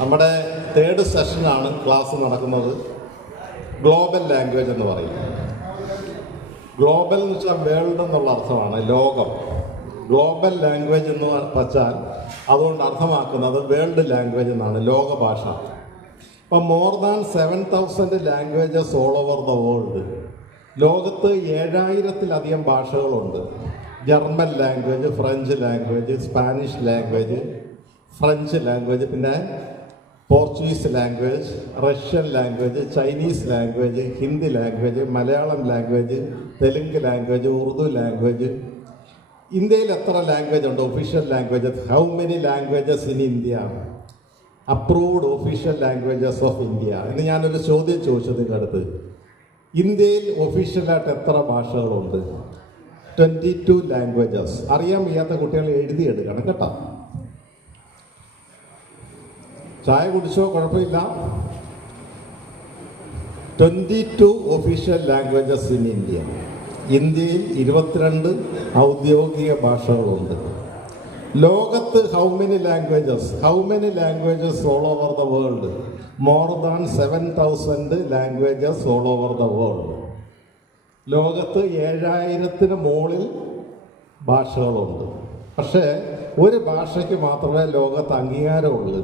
നമ്മുടെ third സെഷനാണ് class നടക്കുന്നത്. Global language എന്ന് പറയും. ഗ്ലോബൽ എന്ന് വെച്ചാൽ വേൾഡ് എന്നുള്ള അർത്ഥമാണ്, ലോകം. ഗ്ലോബൽ ലാംഗ്വേജ് എന്ന് വച്ചാൽ അതുകൊണ്ട് അർത്ഥമാക്കുന്നത് വേൾഡ് ലാംഗ്വേജ് എന്നാണ്, ലോകഭാഷ. ഇപ്പം more than 7,000 languages all over the world. ലോകത്ത് 7,000-ലധികം ഭാഷകളുണ്ട്. German language, French language, Spanish language, French language, പിന്നെ Portuguese language, Russian language, Chinese language, Hindi language, Malayalam language, Telugu language, Urdu language. ഇന്ത്യയിൽ എത്ര ലാംഗ്വേജ് ഉണ്ട്? Official languages. How many languages in India? Approved official languages of India എന്ന് ഞാനൊരു ചോദ്യം ചോദിച്ചു നിങ്ങളുടെ അടുത്ത്. ഇന്ത്യയിൽ ഒഫീഷ്യലായിട്ട് എത്ര ഭാഷകളുണ്ട്? 22 ലാംഗ്വേജസ്. അറിയാൻ വയ്യാത്ത കുട്ടികൾ എഴുതിയെടുക്കണം കേട്ടോ. ചായ കുടിച്ചോ, കുഴപ്പമില്ല. 22 ഒഫീഷ്യൽ ലാംഗ്വേജസ് ഇൻ ഇന്ത്യ. ഇന്ത്യയിൽ 22 ഔദ്യോഗിക ഭാഷകളുണ്ട്. ലോകത്ത് how many languages all over the world? More than 7,000 languages all over the world. ലോകത്ത് 7,000-ന് മുകളിൽ ഭാഷകളുണ്ട്. പക്ഷേ ഒരു ഭാഷയ്ക്ക് മാത്രമേ ലോകത്ത് അംഗീകാരമുള്ളൂ.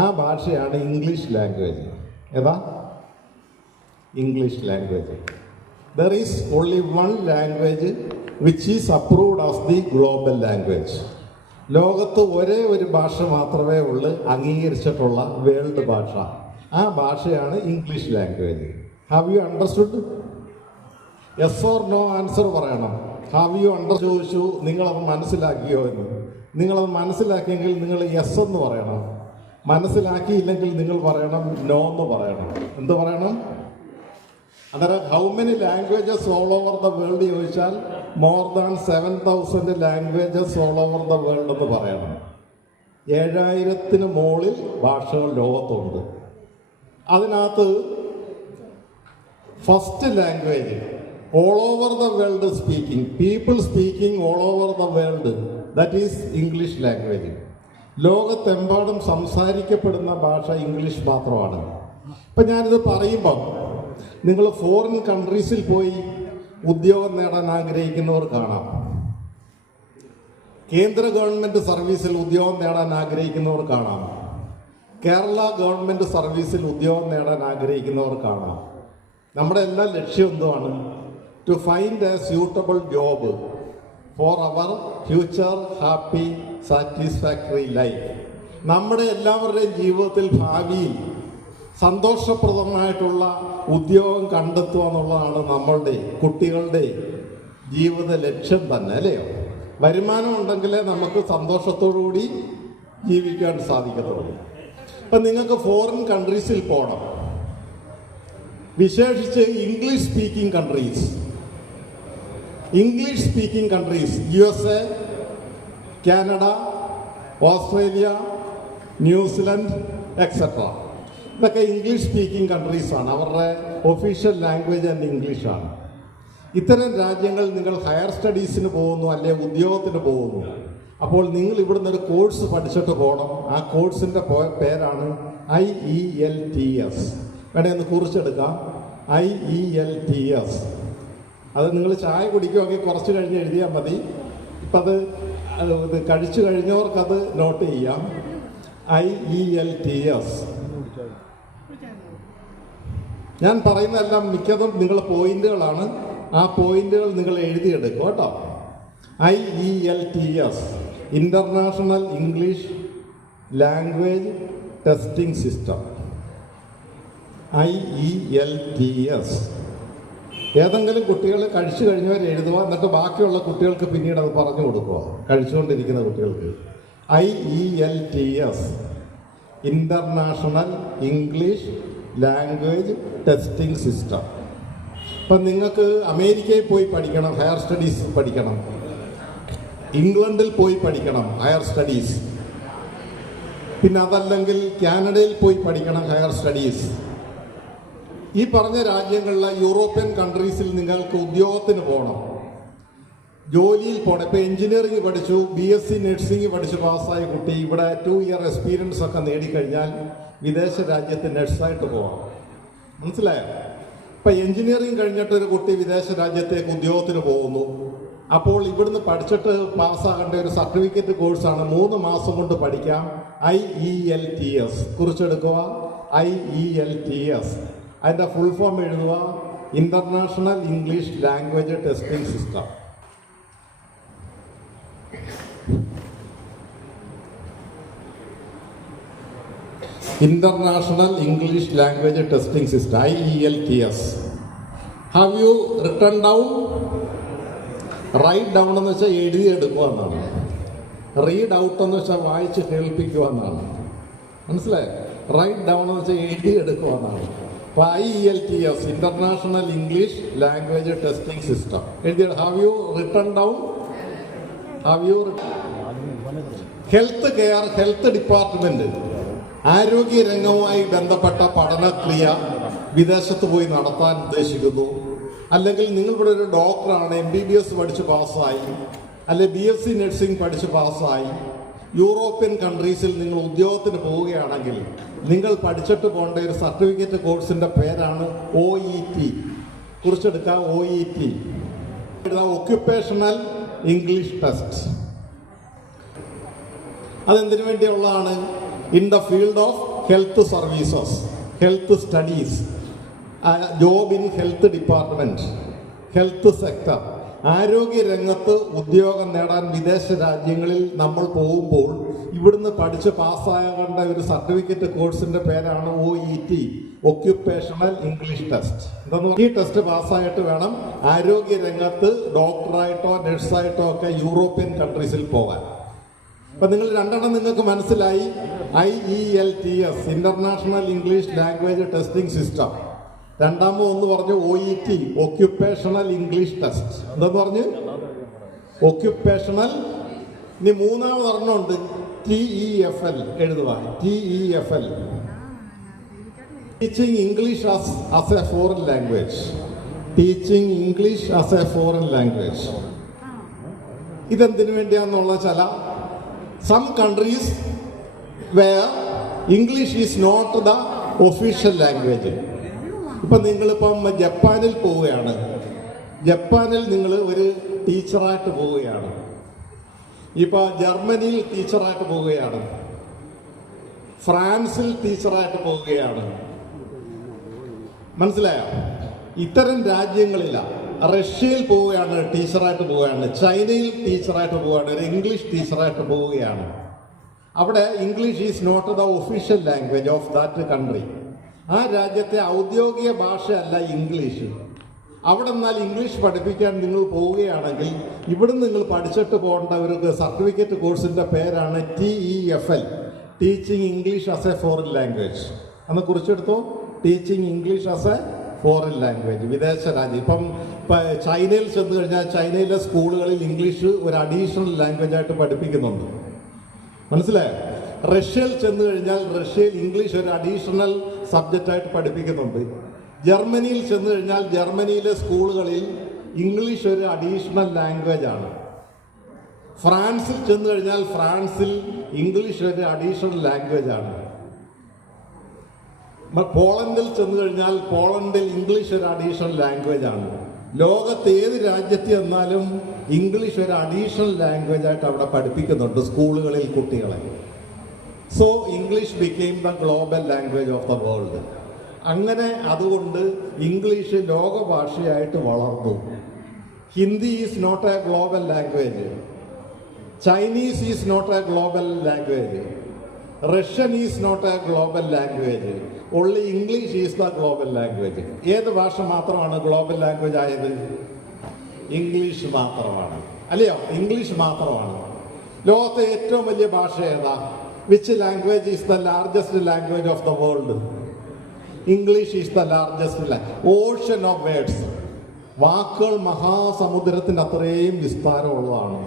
ആ ഭാഷയാണ് ഇംഗ്ലീഷ് ലാംഗ്വേജ്. ഏതാ? English language. There is only one language which is approved as the global language. ലോകത്ത് ഒരേ ഒരു ഭാഷ മാത്രമേ ഉള്ളൂ അംഗീകരിച്ചിട്ടുള്ള വേൾഡ് ഭാഷ. ആ ഭാഷയാണ് English language. Have you understood? Yes or no answer പറയണം. ഹാവ് യു അണ്ടർ ചോദിച്ചു, നിങ്ങളത് മനസ്സിലാക്കിയോ എന്ന്. നിങ്ങളത് മനസ്സിലാക്കിയെങ്കിൽ നിങ്ങൾ യെസ് എന്ന് പറയണം. മനസ്സിലാക്കിയില്ലെങ്കിൽ നിങ്ങൾ പറയണം നോ എന്ന് പറയണം. എന്ത് പറയണം? അന്നേരം how many languages all over the world ചോദിച്ചാൽ more than 7,000 languages all over the world എന്ന് പറയണം. 7,000-ന് മുകളിൽ ഭാഷകൾ ലോകത്തുണ്ട്. അതിനകത്ത് first language all over the world speaking, people speaking all over the world, that is English language. ലോകത്തെമ്പാടും സംസാരിക്കപ്പെടുന്ന ഭാഷ ഇംഗ്ലീഷ് മാത്രമാണ്. ഇപ്പം ഞാനിത് പറയുമ്പം നിങ്ങൾ ഫോറിൻ കൺട്രീസിൽ പോയി ഉദ്യോഗം നേടാൻ ആഗ്രഹിക്കുന്നവർ കാണാം. കേന്ദ്ര ഗവൺമെൻറ് സർവീസിൽ ഉദ്യോഗം നേടാൻ ആഗ്രഹിക്കുന്നവർ കാണാം. കേരള ഗവൺമെൻറ് സർവീസിൽ ഉദ്യോഗം നേടാൻ ആഗ്രഹിക്കുന്നവർ കാണാം. നമ്മുടെ എല്ലാ ലക്ഷ്യം എന്തുവാണ്? To find a suitable job for our future happy satisfactory life. നമ്മുടെ എല്ലാവരുടെയും ജീവിതത്തിൽ ഭാവിയിൽ സന്തോഷപ്രദമായിട്ടുള്ള ഉദ്യോഗം കണ്ടെത്തുക എന്നുള്ളതാണ് നമ്മളുടെ കുട്ടികളുടെ ജീവിത ലക്ഷ്യം തന്നെ, അല്ലയോ? വരുമാനം ഉണ്ടെങ്കിലേ നമുക്ക് സന്തോഷത്തോടുകൂടി ജീവിക്കാൻ സാധിക്കത്തുള്ളൂ. ഇപ്പം നിങ്ങൾക്ക് ഫോറിൻ കൺട്രീസിൽ പോകണം, വിശേഷിച്ച് English speaking countries USA, Canada, Australia, New Zealand etcetera. ഇതൊക്കെ ഇംഗ്ലീഷ് സ്പീക്കിംഗ് കൺട്രീസാണ്. അവരുടെ ഒഫീഷ്യൽ ലാംഗ്വേജ് തന്നെ ഇംഗ്ലീഷാണ്. ഇത്തരം രാജ്യങ്ങളിൽ നിങ്ങൾ ഹയർ സ്റ്റഡീസിന് പോകുന്നു, അല്ലെങ്കിൽ ഉദ്യോഗത്തിന് പോകുന്നു. അപ്പോൾ നിങ്ങൾ ഇവിടുന്ന് ഒരു കോഴ്സ് പഠിച്ചിട്ട് പോകണം. ആ കോഴ്സിൻ്റെ പേരാണ് IELTS. വേണേ ഒന്ന് കുറിച്ചെടുക്കാം. IELTS. അത് നിങ്ങൾ ചായ കുടിക്കുമെങ്കിൽ കുറച്ച് കഴിഞ്ഞ് എഴുതിയാൽ മതി. ഇപ്പം അത് കഴിച്ചു കഴിഞ്ഞവർക്കത് നോട്ട് ചെയ്യാം. IELTS. ഞാൻ പറയുന്നതെല്ലാം മിക്കതും നിങ്ങളുടെ പോയിന്റുകളാണ്. ആ പോയിന്റുകൾ നിങ്ങൾ എഴുതിയെടുക്കും കേട്ടോ. IELTS, international English language testing system. IELTS. ഏതെങ്കിലും കുട്ടികൾ കഴിച്ചു കഴിഞ്ഞവർ എഴുതുക, എന്നിട്ട് ബാക്കിയുള്ള കുട്ടികൾക്ക് പിന്നീട് അത് പറഞ്ഞു കൊടുക്കുക, കഴിച്ചുകൊണ്ടിരിക്കുന്ന കുട്ടികൾക്ക്. IELTS, international English language testing system. ഇപ്പം നിങ്ങൾക്ക് അമേരിക്കയിൽ പോയി പഠിക്കണം, ഹയർ സ്റ്റഡീസ് പഠിക്കണം. ഇംഗ്ലണ്ടിൽ പോയി പഠിക്കണം, ഹയർ സ്റ്റഡീസ്. പിന്നെ അതല്ലെങ്കിൽ കാനഡയിൽ പോയി പഠിക്കണം, ഹയർ സ്റ്റഡീസ്. ഈ പറഞ്ഞ രാജ്യങ്ങളിലെ യൂറോപ്യൻ കൺട്രീസിൽ നിങ്ങൾക്ക് ഉദ്യോഗത്തിന് പോകണം. ജോലിയിൽ പോകണം. ഇപ്പോൾ എഞ്ചിനീയറിംഗ് പഠിച്ചു, BSc നഴ്സിംഗ് പഠിച്ച് പാസ്സായ കുട്ടി ഇവിടെ 2 ഇയർ എക്സ്പീരിയൻസ് ഒക്കെ നേടിക്കഴിഞ്ഞാൽ വിദേശ രാജ്യത്ത് നഴ്സായിട്ട് പോകാം. മനസ്സിലായോ? ഇപ്പം എഞ്ചിനീയറിംഗ് കഴിഞ്ഞിട്ടൊരു കുട്ടി വിദേശ രാജ്യത്തേക്ക് ഉദ്യോഗത്തിന് പോകുന്നു. അപ്പോൾ ഇവിടുന്ന് പഠിച്ചിട്ട് പാസ്സാകേണ്ട ഒരു സർട്ടിഫിക്കറ്റ് കോഴ്സാണ്, 3 മാസം കൊണ്ട് പഠിക്കാം. IELTS കുറിച്ചെടുക്കുക. IELTS അതിൻ്റെ ഫുൾ ഫോം എഴുതുക. International English language testing system. International English Language Testing System, IELTS. Have you written down? Write down എന്ന് വെച്ചാൽ എഴുതിയെടുക്കുക എന്നാണ്. റീഡ് ഔട്ട് എന്ന് വെച്ചാൽ വായിച്ച് കേൾപ്പിക്കുക എന്നാണ്. മനസ്സിലായോ? റൈറ്റ് ഡൗൺ എന്ന് വെച്ചാൽ എഴുതിയെടുക്കുക എന്നാണ്. അപ്പോൾ IELTS, international English language testing system എഴുതിയ. Have you written down? Have you? Health care, health department, ആരോഗ്യരംഗവുമായി ബന്ധപ്പെട്ട പഠനക്രിയ വിദേശത്ത് പോയി നടത്താൻ ഉദ്ദേശിക്കുന്നു. അല്ലെങ്കിൽ നിങ്ങളിവിടെ ഒരു ഡോക്ടറാണ്, MBBS പഠിച്ച് പാസ്സായി, അല്ലെ BSc നഴ്സിംഗ് പഠിച്ച് പാസ്സായി, യൂറോപ്യൻ കൺട്രീസിൽ നിങ്ങൾ ഉദ്യോഗത്തിന് പോവുകയാണെങ്കിൽ നിങ്ങൾ പഠിച്ചിട്ട് പോകേണ്ട ഒരു സർട്ടിഫിക്കറ്റ് കോഴ്സിന്റെ പേരാണ് OET. കുറിച്ചെടുക്കുക. OET, occupational English test. അതെന്തിനു വേണ്ടിയുള്ളതാണ്? In the field of health services, health studies, job in health department, health sector. ആരോഗ്യ രംഗത്ത് ഉദ്യോഗം നേടാൻ വിദേശ രാജ്യങ്ങളിൽ നമ്മൾ പോകുമ്പോൾ ഇവിടുന്ന് പഠിച്ച് പാസ്സാകേണ്ട ഒരു സർട്ടിഫിക്കറ്റ് കോഴ്സിന്റെ പേരാണ് OET, ഒക്യുപ്പേഷണൽ ഇംഗ്ലീഷ് ടെസ്റ്റ്. എന്താന്ന് പറഞ്ഞാൽ ഈ ടെസ്റ്റ് പാസ്സായിട്ട് വേണം ആരോഗ്യ രംഗത്ത് ഡോക്ടറായിട്ടോ നഴ്സായിട്ടോ ഒക്കെ യൂറോപ്യൻ കൺട്രീസിൽ പോകാൻ. അപ്പൊ നിങ്ങൾ രണ്ടെണ്ണം നിങ്ങൾക്ക് മനസ്സിലായി. IELTS, international English language testing system. രണ്ടാമത് ഒന്ന് പറഞ്ഞു OET, ഒക്യുപ്പേഷണൽ ഇംഗ്ലീഷ് ടെസ്റ്റ്. എന്താന്ന് പറഞ്ഞു? ഒക്യുപ്പേഷണൽ. ഇനി മൂന്നാമത് ഒരെണ്ണമുണ്ട്, TEFL എഴുതുക. TEFL, teaching English as a foreign language. Teaching English as a foreign language. ഇതെന്തിനു വേണ്ടിയാന്നുള്ള ചില some countries where English is not the official language. ഇപ്പം നിങ്ങളിപ്പം ജപ്പാനിൽ പോവുകയാണ്. ജപ്പാനിൽ നിങ്ങൾ ഒരു ടീച്ചറായിട്ട് പോവുകയാണ്. ഇപ്പം ജർമ്മനിയിൽ ടീച്ചറായിട്ട് പോവുകയാണ്. ഫ്രാൻസിൽ ടീച്ചറായിട്ട് പോവുകയാണ്. മനസ്സിലായോ? ഇത്തരം രാജ്യങ്ങളിലാണ്. റഷ്യയിൽ പോവുകയാണ്, ടീച്ചറായിട്ട് പോവുകയാണ്. ചൈനയിൽ ടീച്ചറായിട്ട് പോവുകയാണ്, ഒരു ഇംഗ്ലീഷ് ടീച്ചറായിട്ട് പോവുകയാണ്. അവിടെ English is not the official language of that country. ആ രാജ്യത്തെ ഔദ്യോഗിക ഭാഷയല്ല ഇംഗ്ലീഷ്. അവിടെ എന്നാൽ ഇംഗ്ലീഷ് പഠിപ്പിക്കാൻ നിങ്ങൾ പോവുകയാണെങ്കിൽ ഇവിടുന്ന് നിങ്ങൾ പഠിച്ചിട്ട് പോകേണ്ട ഒരു സർട്ടിഫിക്കറ്റ് കോഴ്സിന്റെ പേരാണ് TEFL, teaching English as a foreign language. അന്ന് കുറിച്ചെടുത്തോ. Teaching English as a foreign language, വിദേശ രാജ്യം. ഇപ്പം ചൈനയിൽ ചെന്ന് കഴിഞ്ഞാൽ ചൈനയിലെ സ്കൂളുകളിൽ ഇംഗ്ലീഷ് ഒരു അഡീഷണൽ ലാംഗ്വേജ് ആയിട്ട് പഠിപ്പിക്കുന്നുണ്ട്. മനസ്സിലായോ? റഷ്യയിൽ ചെന്ന് കഴിഞ്ഞാൽ റഷ്യയിൽ ഇംഗ്ലീഷ് ഒരു അഡീഷണൽ സബ്ജക്റ്റായിട്ട് പഠിപ്പിക്കുന്നുണ്ട്. ജർമ്മനിയിൽ ചെന്ന് കഴിഞ്ഞാൽ ജർമ്മനിയിലെ സ്കൂളുകളിൽ ഇംഗ്ലീഷ് ഒരു അഡീഷണൽ ലാംഗ്വേജ് ആണ്. ഫ്രാൻസിൽ ചെന്ന് കഴിഞ്ഞാൽ ഫ്രാൻസിൽ ഇംഗ്ലീഷ് ഒരു അഡീഷണൽ ലാംഗ്വേജ് ആണ്. പോളണ്ടിൽ ചെന്ന് കഴിഞ്ഞാൽ പോളണ്ടിൽ ഇംഗ്ലീഷ് ഒരു അഡീഷണൽ ലാംഗ്വേജ് ആണ്. ലോകത്ത് ഏത് രാജ്യത്ത് ചെന്നാലും ഇംഗ്ലീഷ് ഒരു അഡീഷണൽ ലാംഗ്വേജ് ആയിട്ട് അവിടെ പഠിപ്പിക്കുന്നുണ്ട് സ്കൂളുകളിൽ കുട്ടികളെ. So English became the global language of the world. അങ്ങനെ അതുകൊണ്ട് ഇംഗ്ലീഷ് ലോകഭാഷയായിട്ട് വളർന്നു. Hindi is not a global language. Chinese is not a global language. Russian is not a global language. Only English is the global language. ഏത് ഭാഷ മാത്രമാണ് global language ആയത്? English മാത്രമാണ്. അല്ലയോ? ഇംഗ്ലീഷ് മാത്രമാണ്. ലോകത്തെ ഏറ്റവും വലിയ ഭാഷ ഏതാ? Which language is the largest language of the world? English is the largest. Ocean of words. വാക്കുകൾ മഹാസമുദ്രത്തിന്റെ അത്രയും വിസ്താരമുള്ളതാണ്.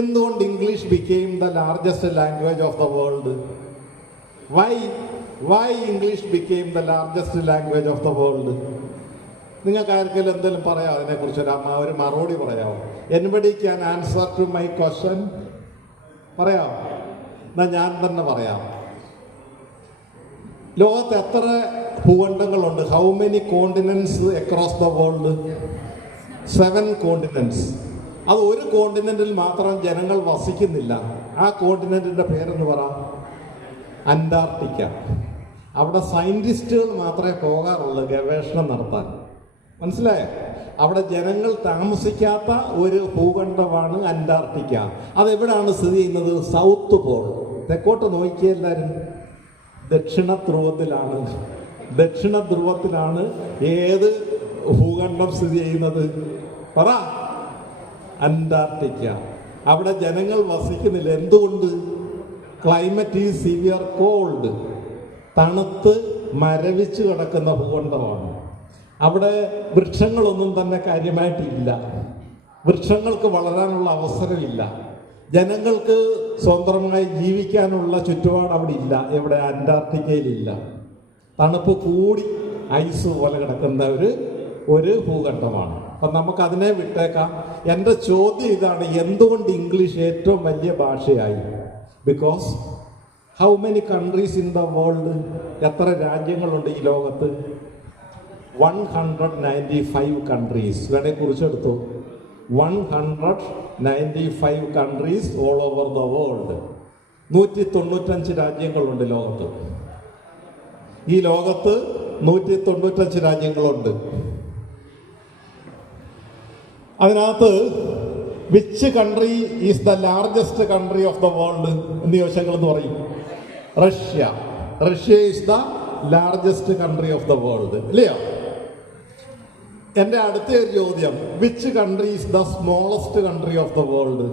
എന്തുകൊണ്ട് English became the largest language of the world? Why English became the largest language of the world? നിങ്ങൾക്ക് ആർക്കെങ്കിലും എന്തെങ്കിലും പറയാം അതിനെക്കുറിച്ച് ഒരു മറുപടി പറയാമോ? Anybody can answer to my question? പറയാം. എന്നാൽ ഞാൻ തന്നെ പറയാം. ലോകത്ത് എത്ര ഭൂഖണ്ഡങ്ങളുണ്ട്? How many continents across the world? 7 continents. അത് ഒരു കോണ്ടിനെന്റിൽ മാത്രം ജനങ്ങൾ വസിക്കുന്നില്ല. ആ കോണ്ടിനെന്റിന്റെ പേരെന്ന് പറ. അന്റാർട്ടിക്ക. അവിടെ സയന്റിസ്റ്റുകൾ മാത്രമേ പോകാറുള്ളൂ ഗവേഷണം നടത്താൻ. മനസ്സിലായോ? അവിടെ ജനങ്ങൾ താമസിക്കാത്ത ഒരു ഭൂഖണ്ഡമാണ് അന്റാർട്ടിക്ക. അതെവിടാണ് സ്ഥിതി ചെയ്യുന്നത്? South Paul. തെക്കോട്ട് നോക്കിയ എല്ലാവരും ദക്ഷിണ ധ്രുവത്തിലാണ്. ദക്ഷിണ ധ്രുവത്തിലാണ് ഏത് ഭൂഖണ്ഡം സ്ഥിതി ചെയ്യുന്നത്? പറ. അന്റാർട്ടിക്ക. അവിടെ ജനങ്ങൾ വസിക്കുന്നില്ല. എന്തുകൊണ്ട്? Climate is severe cold. തണുത്ത് മരവിച്ച് കിടക്കുന്ന ഭൂഖണ്ഡമാണ്. അവിടെ വൃക്ഷങ്ങളൊന്നും തന്നെ കാര്യമായിട്ടില്ല. വൃക്ഷങ്ങൾക്ക് വളരാനുള്ള അവസരമില്ല. ജനങ്ങൾക്ക് സ്വതന്ത്രമായി ജീവിക്കാനുള്ള ചുറ്റുപാട് അവിടെ ഇല്ല. എവിടെ? അന്റാർട്ടിക്കയിലില്ല. തണുപ്പ് കൂടി ഐസ് പോലെ കിടക്കുന്ന ഒരു ഭൂഖണ്ഡമാണ്. അപ്പം നമുക്കതിനെ വിട്ടേക്കാം. എൻ്റെ ചോദ്യം ഇതാണ്: എന്തുകൊണ്ട് ഇംഗ്ലീഷ് ഏറ്റവും വലിയ ഭാഷയായി? Because how many countries in the world? എത്ര രാജ്യങ്ങളുണ്ട് ഈ ലോകത്ത്? 195 കൺട്രീസ്. ഇവിടെ കുറിച്ചെടുത്തു. 195 countries all over the world. 195 രാജ്യങ്ങളുണ്ട് ലോകത്ത്. ഈ ലോകത്ത് 195 രാജ്യങ്ങളുണ്ട്. അതിനകത്ത് which country is the largest country of the world എന്ന് ചോദിച്ചാൽ എന്ന് പറയും Russia. Russia is the largest country of the world, ഇല്ലയോ? എൻ്റെ അടുത്ത ഒരു ചോദ്യം: which country is the smallest country of the world?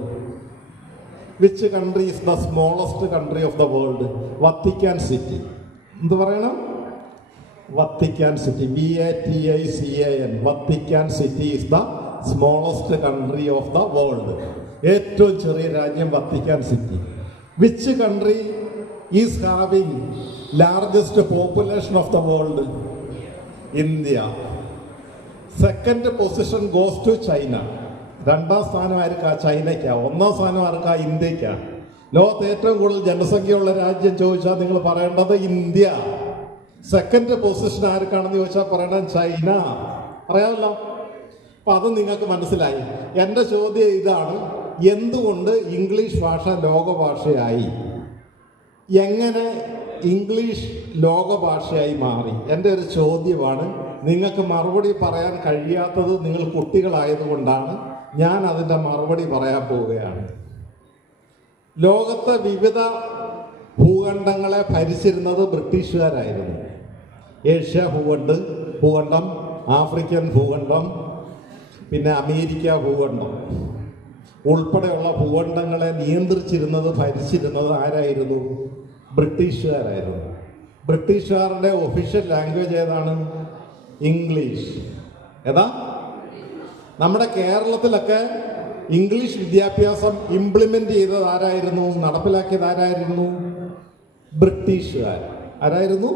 Which country is the smallest country of the world? Vatican city. എന്ത് പറയണം? Vatican city. VATICAN. Vatican city is the smallest country of the world. ഏറ്റവും ചെറിയ രാജ്യം Vatican city. Which country is having largest population of the world? India. Second position goes to China. 2ാം സ്ഥാനം ആർക്കാ? ചൈനയ്ക്കാ. 1ാം സ്ഥാനം ആർക്കാ? ഇന്ത്യക്കാണ്. ലോകത്ത് ഏറ്റവും കൂടുതൽ ജനസംഖ്യയുള്ള രാജ്യം ചോദിച്ചാൽ നിങ്ങൾ പറയേണ്ടത് ഇന്ത്യ. സെക്കൻഡ് പൊസിഷൻ ആർക്കാണെന്ന് ചോദിച്ചാൽ പറയണം ചൈന. അറിയാമല്ലോ. അപ്പം അത് നിങ്ങൾക്ക് മനസ്സിലായി. എൻ്റെ ചോദ്യം ഇതാണ്: എന്തുകൊണ്ട് ഇംഗ്ലീഷ് ഭാഷ ലോകഭാഷയായി? എങ്ങനെ ഇംഗ്ലീഷ് ലോകഭാഷയായി മാറി? എൻ്റെ ഒരു ചോദ്യമാണ്. നിങ്ങൾക്ക് മറുപടി പറയാൻ കഴിയാത്തത് നിങ്ങൾ കുട്ടികളായതുകൊണ്ടാണ്. ഞാൻ അതിൻ്റെ മറുപടി പറയാൻ പോവുകയാണ്. ലോകത്തെ വിവിധ ഭൂഖണ്ഡങ്ങളെ ഭരിച്ചിരുന്നത് ബ്രിട്ടീഷുകാരായിരുന്നു. ഏഷ്യ ഭൂഖണ്ഡം, ആഫ്രിക്കൻ ഭൂഖണ്ഡം, പിന്നെ അമേരിക്ക ഭൂഖണ്ഡം ഉൾപ്പെടെയുള്ള ഭൂഖണ്ഡങ്ങളെ നിയന്ത്രിച്ചിരുന്നത്, ഭരിച്ചിരുന്നത് ആരായിരുന്നു? ബ്രിട്ടീഷുകാരായിരുന്നു. ബ്രിട്ടീഷുകാരുടെ ഒഫീഷ്യൽ ലാംഗ്വേജ് ഏതാണ്? ഇംഗ്ലീഷ്. ഏതാ? നമ്മുടെ കേരളത്തിലൊക്കെ ഇംഗ്ലീഷ് വിദ്യാഭ്യാസം ഇംപ്ലിമെന്റ് ചെയ്തത് ആരായിരുന്നു? നടപ്പിലാക്കിയത് ആരായിരുന്നു? ബ്രിട്ടീഷുകാർ. ആരായിരുന്നു?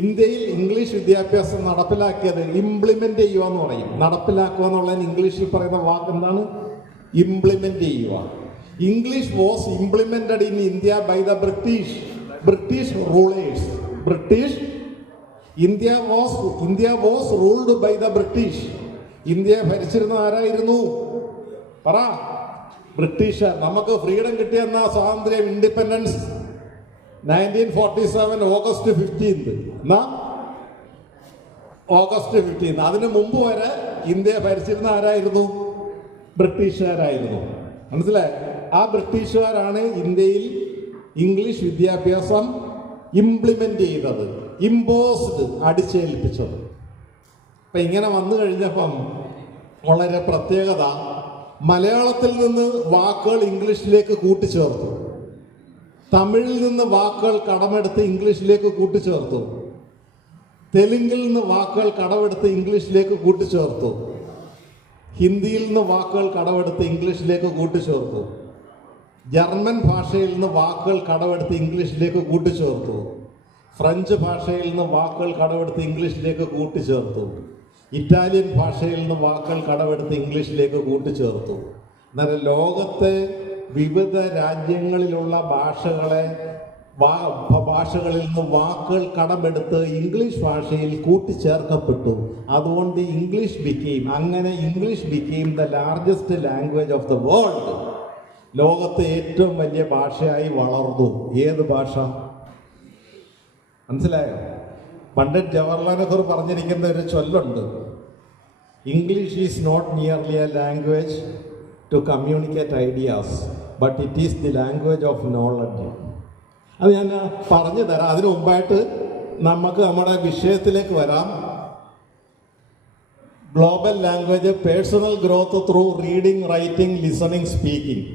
ഇന്ത്യയിൽ ഇംഗ്ലീഷ് വിദ്യാഭ്യാസം നടപ്പിലാക്കിയത്. ഇംപ്ലിമെന്റ് ചെയ്യുക എന്ന് പറയും. നടപ്പിലാക്കുക എന്നുള്ളതിന് ഇംഗ്ലീഷിൽ പറയുന്ന വാക്ക് എന്താണ്? ഇംപ്ലിമെന്റ് ചെയ്യുക. English was implemented in India by the British rulers. India was ruled by the British. ഇന്ത്യയെ ഭരിച്ചിരുന്നത് ആരായിരുന്നു? പറ. ബ്രിട്ടീഷ്. നമുക്ക് ഫ്രീഡം കിട്ടിയെന്ന സ്വാതന്ത്ര്യം, ഇൻഡിപെൻഡൻസ് 1947 ഓഗസ്റ്റ് 15. ഓഗസ്റ്റ് 15. അതിനു മുമ്പ് വരെ ഇന്ത്യയെ ഭരിച്ചിരുന്ന ആരായിരുന്നു? ബ്രിട്ടീഷുകാരായിരുന്നു. മനസ്സിലായി? ആ ബ്രിട്ടീഷുകാരാണ് ഇന്ത്യയിൽ ഇംഗ്ലീഷ് വിദ്യാഭ്യാസം ഇംപ്ലിമെന്റ് ചെയ്തത്, ഇമ്പോസ്ഡ്, അടിച്ചേൽപ്പിച്ചത്. അപ്പം ഇങ്ങനെ വന്നു കഴിഞ്ഞപ്പം വളരെ പ്രത്യേകത, മലയാളത്തിൽ നിന്ന് വാക്കുകൾ ഇംഗ്ലീഷിലേക്ക് കൂട്ടിച്ചേർത്തു. തമിഴിൽ നിന്ന് വാക്കുകൾ കടമെടുത്ത് ഇംഗ്ലീഷിലേക്ക് കൂട്ടിച്ചേർത്തു. തെലുങ്കിൽ നിന്ന് വാക്കുകൾ കടമെടുത്ത് ഇംഗ്ലീഷിലേക്ക് കൂട്ടിച്ചേർത്തു. ഹിന്ദിയിൽ നിന്ന് വാക്കുകൾ കടമെടുത്ത് ഇംഗ്ലീഷിലേക്ക് കൂട്ടിച്ചേർത്തു. ജർമ്മൻ ഭാഷയിൽ നിന്ന് വാക്കുകൾ കടമെടുത്ത് ഇംഗ്ലീഷിലേക്ക് കൂട്ടിച്ചേർത്തു. ഫ്രഞ്ച് ഭാഷയിൽ നിന്ന് വാക്കുകൾ കടമെടുത്ത് ഇംഗ്ലീഷിലേക്ക് കൂട്ടിച്ചേർത്തു. ഇറ്റാലിയൻ ഭാഷയിൽ നിന്ന് വാക്കുകൾ കടമെടുത്ത് ഇംഗ്ലീഷിലേക്ക് കൂട്ടിച്ചേർത്തു. എന്നാൽ ലോകത്തെ വിവിധ രാജ്യങ്ങളിലുള്ള ഭാഷകളിൽ നിന്ന് വാക്കുകൾ കടമെടുത്ത് ഇംഗ്ലീഷ് ഭാഷയിൽ കൂട്ടിച്ചേർക്കപ്പെട്ടു. അതുകൊണ്ട് English became the largest language of the world. ലോകത്തെ ഏറ്റവും വലിയ ഭാഷയായി വളർന്നു. ഏത് ഭാഷ? മനസ്സിലായോ? പണ്ഡിറ്റ് ജവഹർലാൽ നെഹ്റു പറഞ്ഞിരിക്കുന്ന ഒരു ചൊല്ലുണ്ട്, English is not nearly a language to communicate ideas, but it is the language of knowledge. അത് ഞാൻ പറഞ്ഞു തരാം. അതിനു മുമ്പായിട്ട് നമുക്ക് നമ്മുടെ വിഷയത്തിലേക്ക് വരാം. Global language, personal growth through reading, writing, listening, speaking.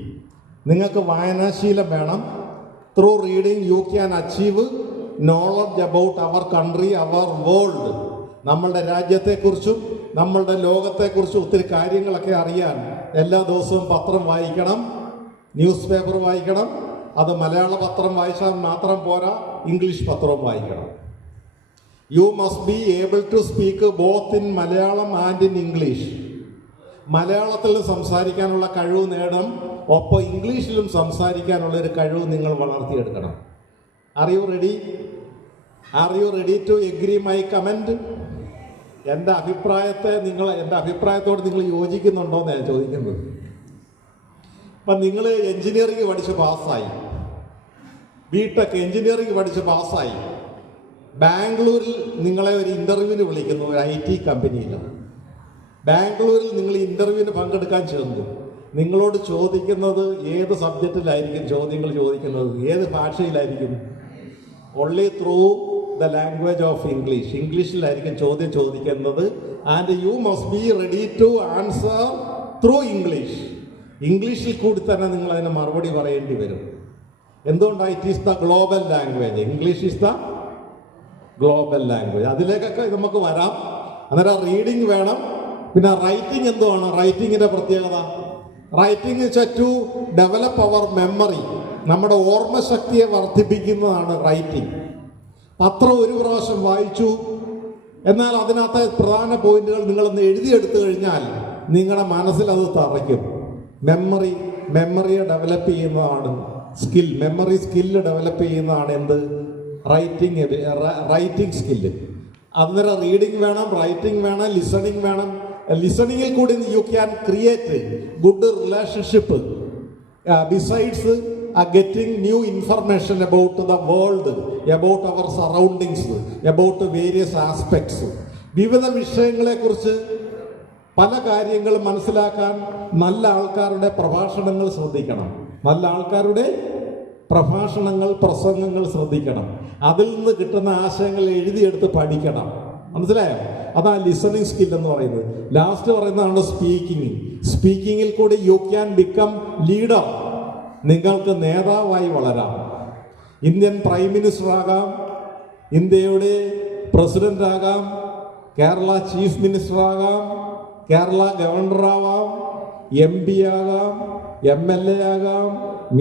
നിങ്ങൾക്ക് വായനാശീലം വേണം. Through reading you can achieve knowledge about our country, our world. നമ്മളുടെ രാജ്യത്തെക്കുറിച്ചും നമ്മളുടെ ലോകത്തെക്കുറിച്ചും ഒത്തിരി കാര്യങ്ങളൊക്കെ അറിയാൻ എല്ലാ ദിവസവും പത്രം വായിക്കണം, ന്യൂസ് പേപ്പർ വായിക്കണം. അത് മലയാള പത്രം വായിച്ചാൽ മാത്രം പോരാ, ഇംഗ്ലീഷ് പത്രവും വായിക്കണം. You must be able to speak both in Malayalam and in English. മലയാളത്തിൽ സംസാരിക്കാനുള്ള കഴിവ് നേടണം, ഒപ്പം ഇംഗ്ലീഷിലും സംസാരിക്കാനുള്ള ഒരു കഴിവ് നിങ്ങൾ വളർത്തിയെടുക്കണം. Are you ready to agree my comment? എൻ്റെ അഭിപ്രായത്തോട് നിങ്ങൾ യോജിക്കുന്നുണ്ടോ എന്ന് ഞാൻ ചോദിക്കുന്നത്. അപ്പം നിങ്ങൾ എൻജിനീയറിംഗ് പഠിച്ച് പാസ്സായി, ബിടെക് എൻജിനീയറിംഗ് പഠിച്ച് പാസ്സായി. ബാംഗ്ലൂരിൽ നിങ്ങളെ ഒരു ഇൻ്റർവ്യൂവിന് വിളിക്കുന്നു, ഒരു IT കമ്പനിയിൽ. ബാംഗ്ലൂരിൽ നിങ്ങൾ ഇൻ്റർവ്യൂവിന് പങ്കെടുക്കാൻ ചേർന്നു. നിങ്ങളോട് ചോദിക്കുന്നത് ഏത് സബ്ജക്റ്റിലായിരിക്കും ചോദ്യങ്ങൾ ചോദിക്കുന്നത്? ഏത് ഭാഷയിലായിരിക്കും? Only through the language of English. ഇംഗ്ലീഷിലായിരിക്കും ചോദ്യം ചോദിക്കുന്നത്. And you must be ready to answer through English. ഇംഗ്ലീഷിൽ കൂടി തന്നെ നിങ്ങൾ അതിന് മറുപടി പറയേണ്ടി വരും. എന്തുകൊണ്ടാണ്? It is the global language. English is the global language. അതിലേക്കൊക്കെ നമുക്ക് വരാം. അന്നേരം റീഡിങ് വേണം. പിന്നെ റൈറ്റിംഗ് എന്തുവാണ്? റൈറ്റിങ്ങിൻ്റെ പ്രത്യേകത, റൈറ്റിംഗ് വെച്ചാൽ ടു ഡെവലപ്പ് അവർ മെമ്മറി. നമ്മുടെ ഓർമ്മശക്തിയെ വർദ്ധിപ്പിക്കുന്നതാണ് റൈറ്റിംഗ്. പത്രം ഒരു പ്രാവശ്യം വായിച്ചു, എന്നാൽ അതിനകത്തെ പ്രധാന പോയിന്റുകൾ നിങ്ങളൊന്ന് എഴുതിയെടുത്തു കഴിഞ്ഞാൽ നിങ്ങളുടെ മനസ്സിൽ അത് തറയ്ക്കും. മെമ്മറിയെ ഡെവലപ്പ് ചെയ്യുന്നതാണ് സ്കിൽ. മെമ്മറി സ്കില്ല് ഡെവലപ്പ് ചെയ്യുന്നതാണ് എന്ത്? Writing skill. അന്നേരം റീഡിംഗ് വേണം, റൈറ്റിംഗ് വേണം, ലിസണിങ് വേണം. ലിസണിങ്ങിൽ കൂടി you can create good relationship besides getting new information about the world, about our surroundings, about various aspects. വിവിധ വിഷയങ്ങളെക്കുറിച്ച് പല കാര്യങ്ങളും മനസ്സിലാക്കാൻ നല്ല ആൾക്കാരുടെ പ്രഭാഷണങ്ങൾ ശ്രദ്ധിക്കണം. നല്ല ആൾക്കാരുടെ പ്രസംഗങ്ങൾ ശ്രദ്ധിക്കണം. അതിൽ നിന്ന് കിട്ടുന്ന ആശയങ്ങൾ എഴുതിയെടുത്ത് പഠിക്കണം. മനസ്സിലായോ? അതാ ലിസണിങ് സ്കിൽ എന്ന് പറയുന്നത്. ലാസ്റ്റ് പറയുന്നതാണ് സ്പീക്കിംഗ്. സ്പീക്കിങ്ങിൽ കൂടി യു ക്യാൻ ബിക്കം ലീഡർ. നിങ്ങൾക്ക് നേതാവായി വളരാം. ഇന്ത്യൻ പ്രൈം മിനിസ്റ്റർ ആകാം, ഇന്ത്യയുടെ പ്രസിഡന്റ് ആകാം, കേരള ചീഫ് മിനിസ്റ്റർ ആകാം, കേരള ഗവർണർ ആവാം, MP ആകാം, MLA ആകാം,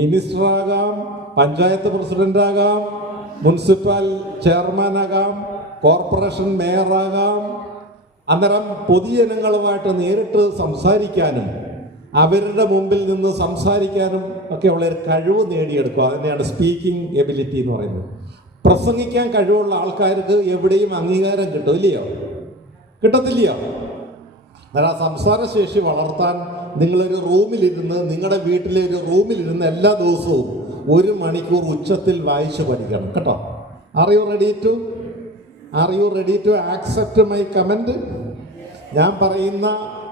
മിനിസ്റ്റർ ആകാം, പഞ്ചായത്ത് പ്രസിഡന്റ് ആകാം, മുനിസിപ്പൽ ചെയർമാൻ ആകാം, കോർപ്പറേഷൻ മേയർ ആകാം. അന്നേരം പൊതുജനങ്ങളുമായിട്ട് നേരിട്ട് സംസാരിക്കാനും അവരുടെ മുമ്പിൽ നിന്ന് സംസാരിക്കാനും ഒക്കെ ഉള്ള ഒരു കഴിവ് നേടിയെടുക്കുക. അതിനെയാണ് സ്പീക്കിംഗ് എബിലിറ്റി എന്ന് പറയുന്നത്. പ്രസംഗിക്കാൻ കഴിവുള്ള ആൾക്കാർക്ക് എവിടെയും അംഗീകാരം കിട്ടും, ഇല്ലയോ? കിട്ടത്തില്ലയോ? അന്നേരം സംസാരശേഷി വളർത്താൻ നിങ്ങളൊരു റൂമിലിരുന്ന്, നിങ്ങളുടെ വീട്ടിലെ ഒരു റൂമിലിരുന്ന് എല്ലാ ദിവസവും 1 മണിക്കൂർ ഉച്ചത്തിൽ വായിച്ച് പഠിക്കണം കേട്ടോ. Are you ready to accept my comment? ഞാൻ പറയുന്ന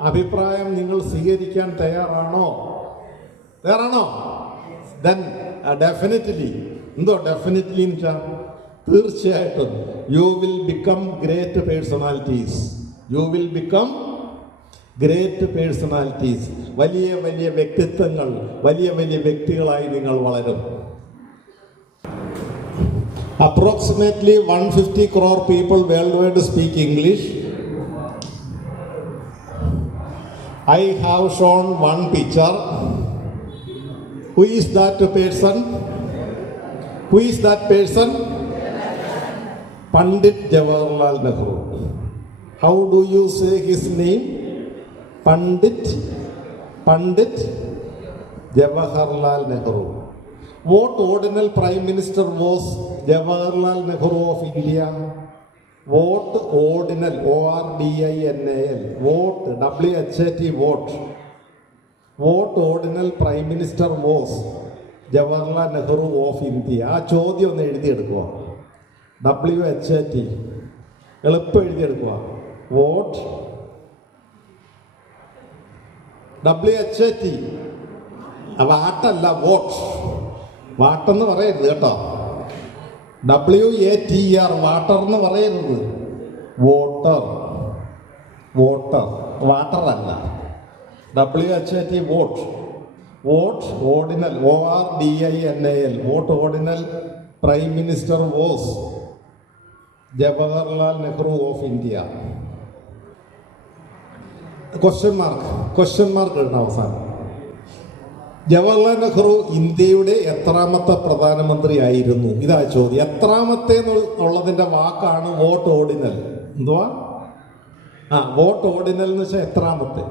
അഭിപ്രായം നിങ്ങൾ സ്വീകരിക്കാൻ തയ്യാറാണോ? Then definitely. എന്തോ ഡെഫിനറ്റ്ലി എന്ന് വെച്ചാൽ തീർച്ചയായിട്ടും you will become great personalities. വലിയ വലിയ വ്യക്തിത്വങ്ങൾ, വലിയ വലിയ വ്യക്തികളായി നിങ്ങൾ വളരും. Approximately 150 crore people worldwide speak English. I have shown one picture. Who is that person? Pandit Jawaharlal Nehru. How do you say his name? Pandit Jawaharlal Nehru. What ordinal prime minister was Jawaharlal Nehru of India? What ordinal, ORDINAL, what, WHAT, what ordinal prime minister was Jawaharlal Nehru of India? ആ ചോദ്യം ഒന്ന് എഴുതിയെടുക്കുക. WHAT എളുപ്പം എഴുതിയെടുക്കുക. What, WHAT, വാട്ടല്ല, vote, വാട്ടെന്ന് പറയരുത് കേട്ടോ. WATR, water എന്ന് പറയരുത്. Voter, water അല്ല. WHAT, vote. Vote ordinal, ORDINAL, vote ordinal prime minister was Jawaharlal Nehru of India. Question mark ഇടണം അവസാനം. ജവഹർലാൽ നെഹ്റു ഇന്ത്യയുടെ എത്രാമത്തെ പ്രധാനമന്ത്രി ആയിരുന്നു? ഇതാ ചോദ്യം. എത്രാമത്തെ എന്നുള്ളതിന്റെ വാക്കാണ് വോട്ട് ഓർഡിനൽ. എന്തുവാ? വോട്ട് ഓർഡിനൽ എന്ന് വെച്ചാൽ എത്രാമത്തെ.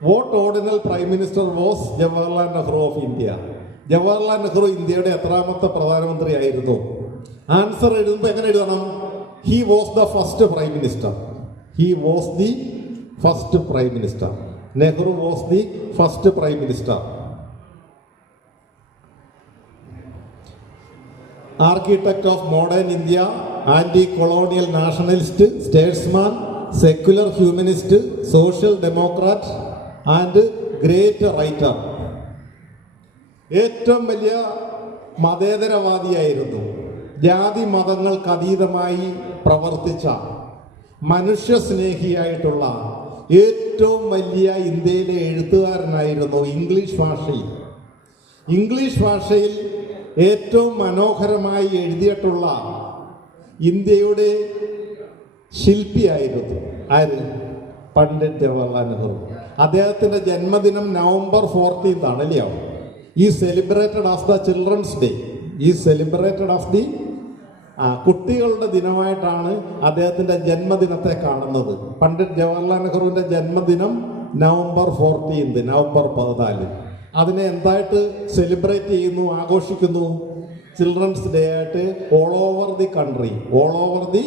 What ordinal prime minister was Jawaharlal Nehru of India. Jawaharlal Nehru ഇന്ത്യയുടെ എത്രാമത്തെ പ്രധാനമന്ത്രി ആയിരുന്നു? ആൻസർ എഴുതുമ്പോൾ എങ്ങനെ എഴുതണം? He was the first prime minister. He was the first prime minister. Nehru was the first prime minister. Architect of modern India, anti colonial nationalist, statesman, secular humanist, social democrat and great writer. ഏറ്റവും വലിയ മതേതരവാദിയായിരുന്നു. ജാതി മതങ്ങൾക്ക് അതീതമായി പ്രവർത്തിച്ച മനുഷ്യസ്നേഹിയായിട്ടുള്ള ഏറ്റവും വലിയ ഇന്ത്യയിലെ എഴുത്തുകാരനായിരുന്നു. English ഭാഷയിൽ ഏറ്റവും മനോഹരമായി എഴുതിയിട്ടുള്ള ഇന്ത്യയുടെ ശില്പിയായിരുന്നു ആര്? പണ്ഡിറ്റ് ജവഹർലാൽ നെഹ്റു. അദ്ദേഹത്തിൻ്റെ ജന്മദിനം നവംബർ 14 അല്ലയോ? ഈ celebrated as the children's day. ഈ സെലിബ്രേറ്റഡ് ആസ് ദി കുട്ടികളുടെ ദിനമായിട്ടാണ് അദ്ദേഹത്തിൻ്റെ ജന്മദിനത്തെ കാണുന്നത്. പണ്ഡിറ്റ് ജവഹർലാൽ നെഹ്റുവിൻ്റെ ജന്മദിനം നവംബർ 14, നവംബർ 14. അതിനെ എന്തായിട്ട് സെലിബ്രേറ്റ് ചെയ്യുന്നു, ആഘോഷിക്കുന്നു? ചിൽഡ്രൻസ് ഡേ ആയിട്ട് all over the country, all over the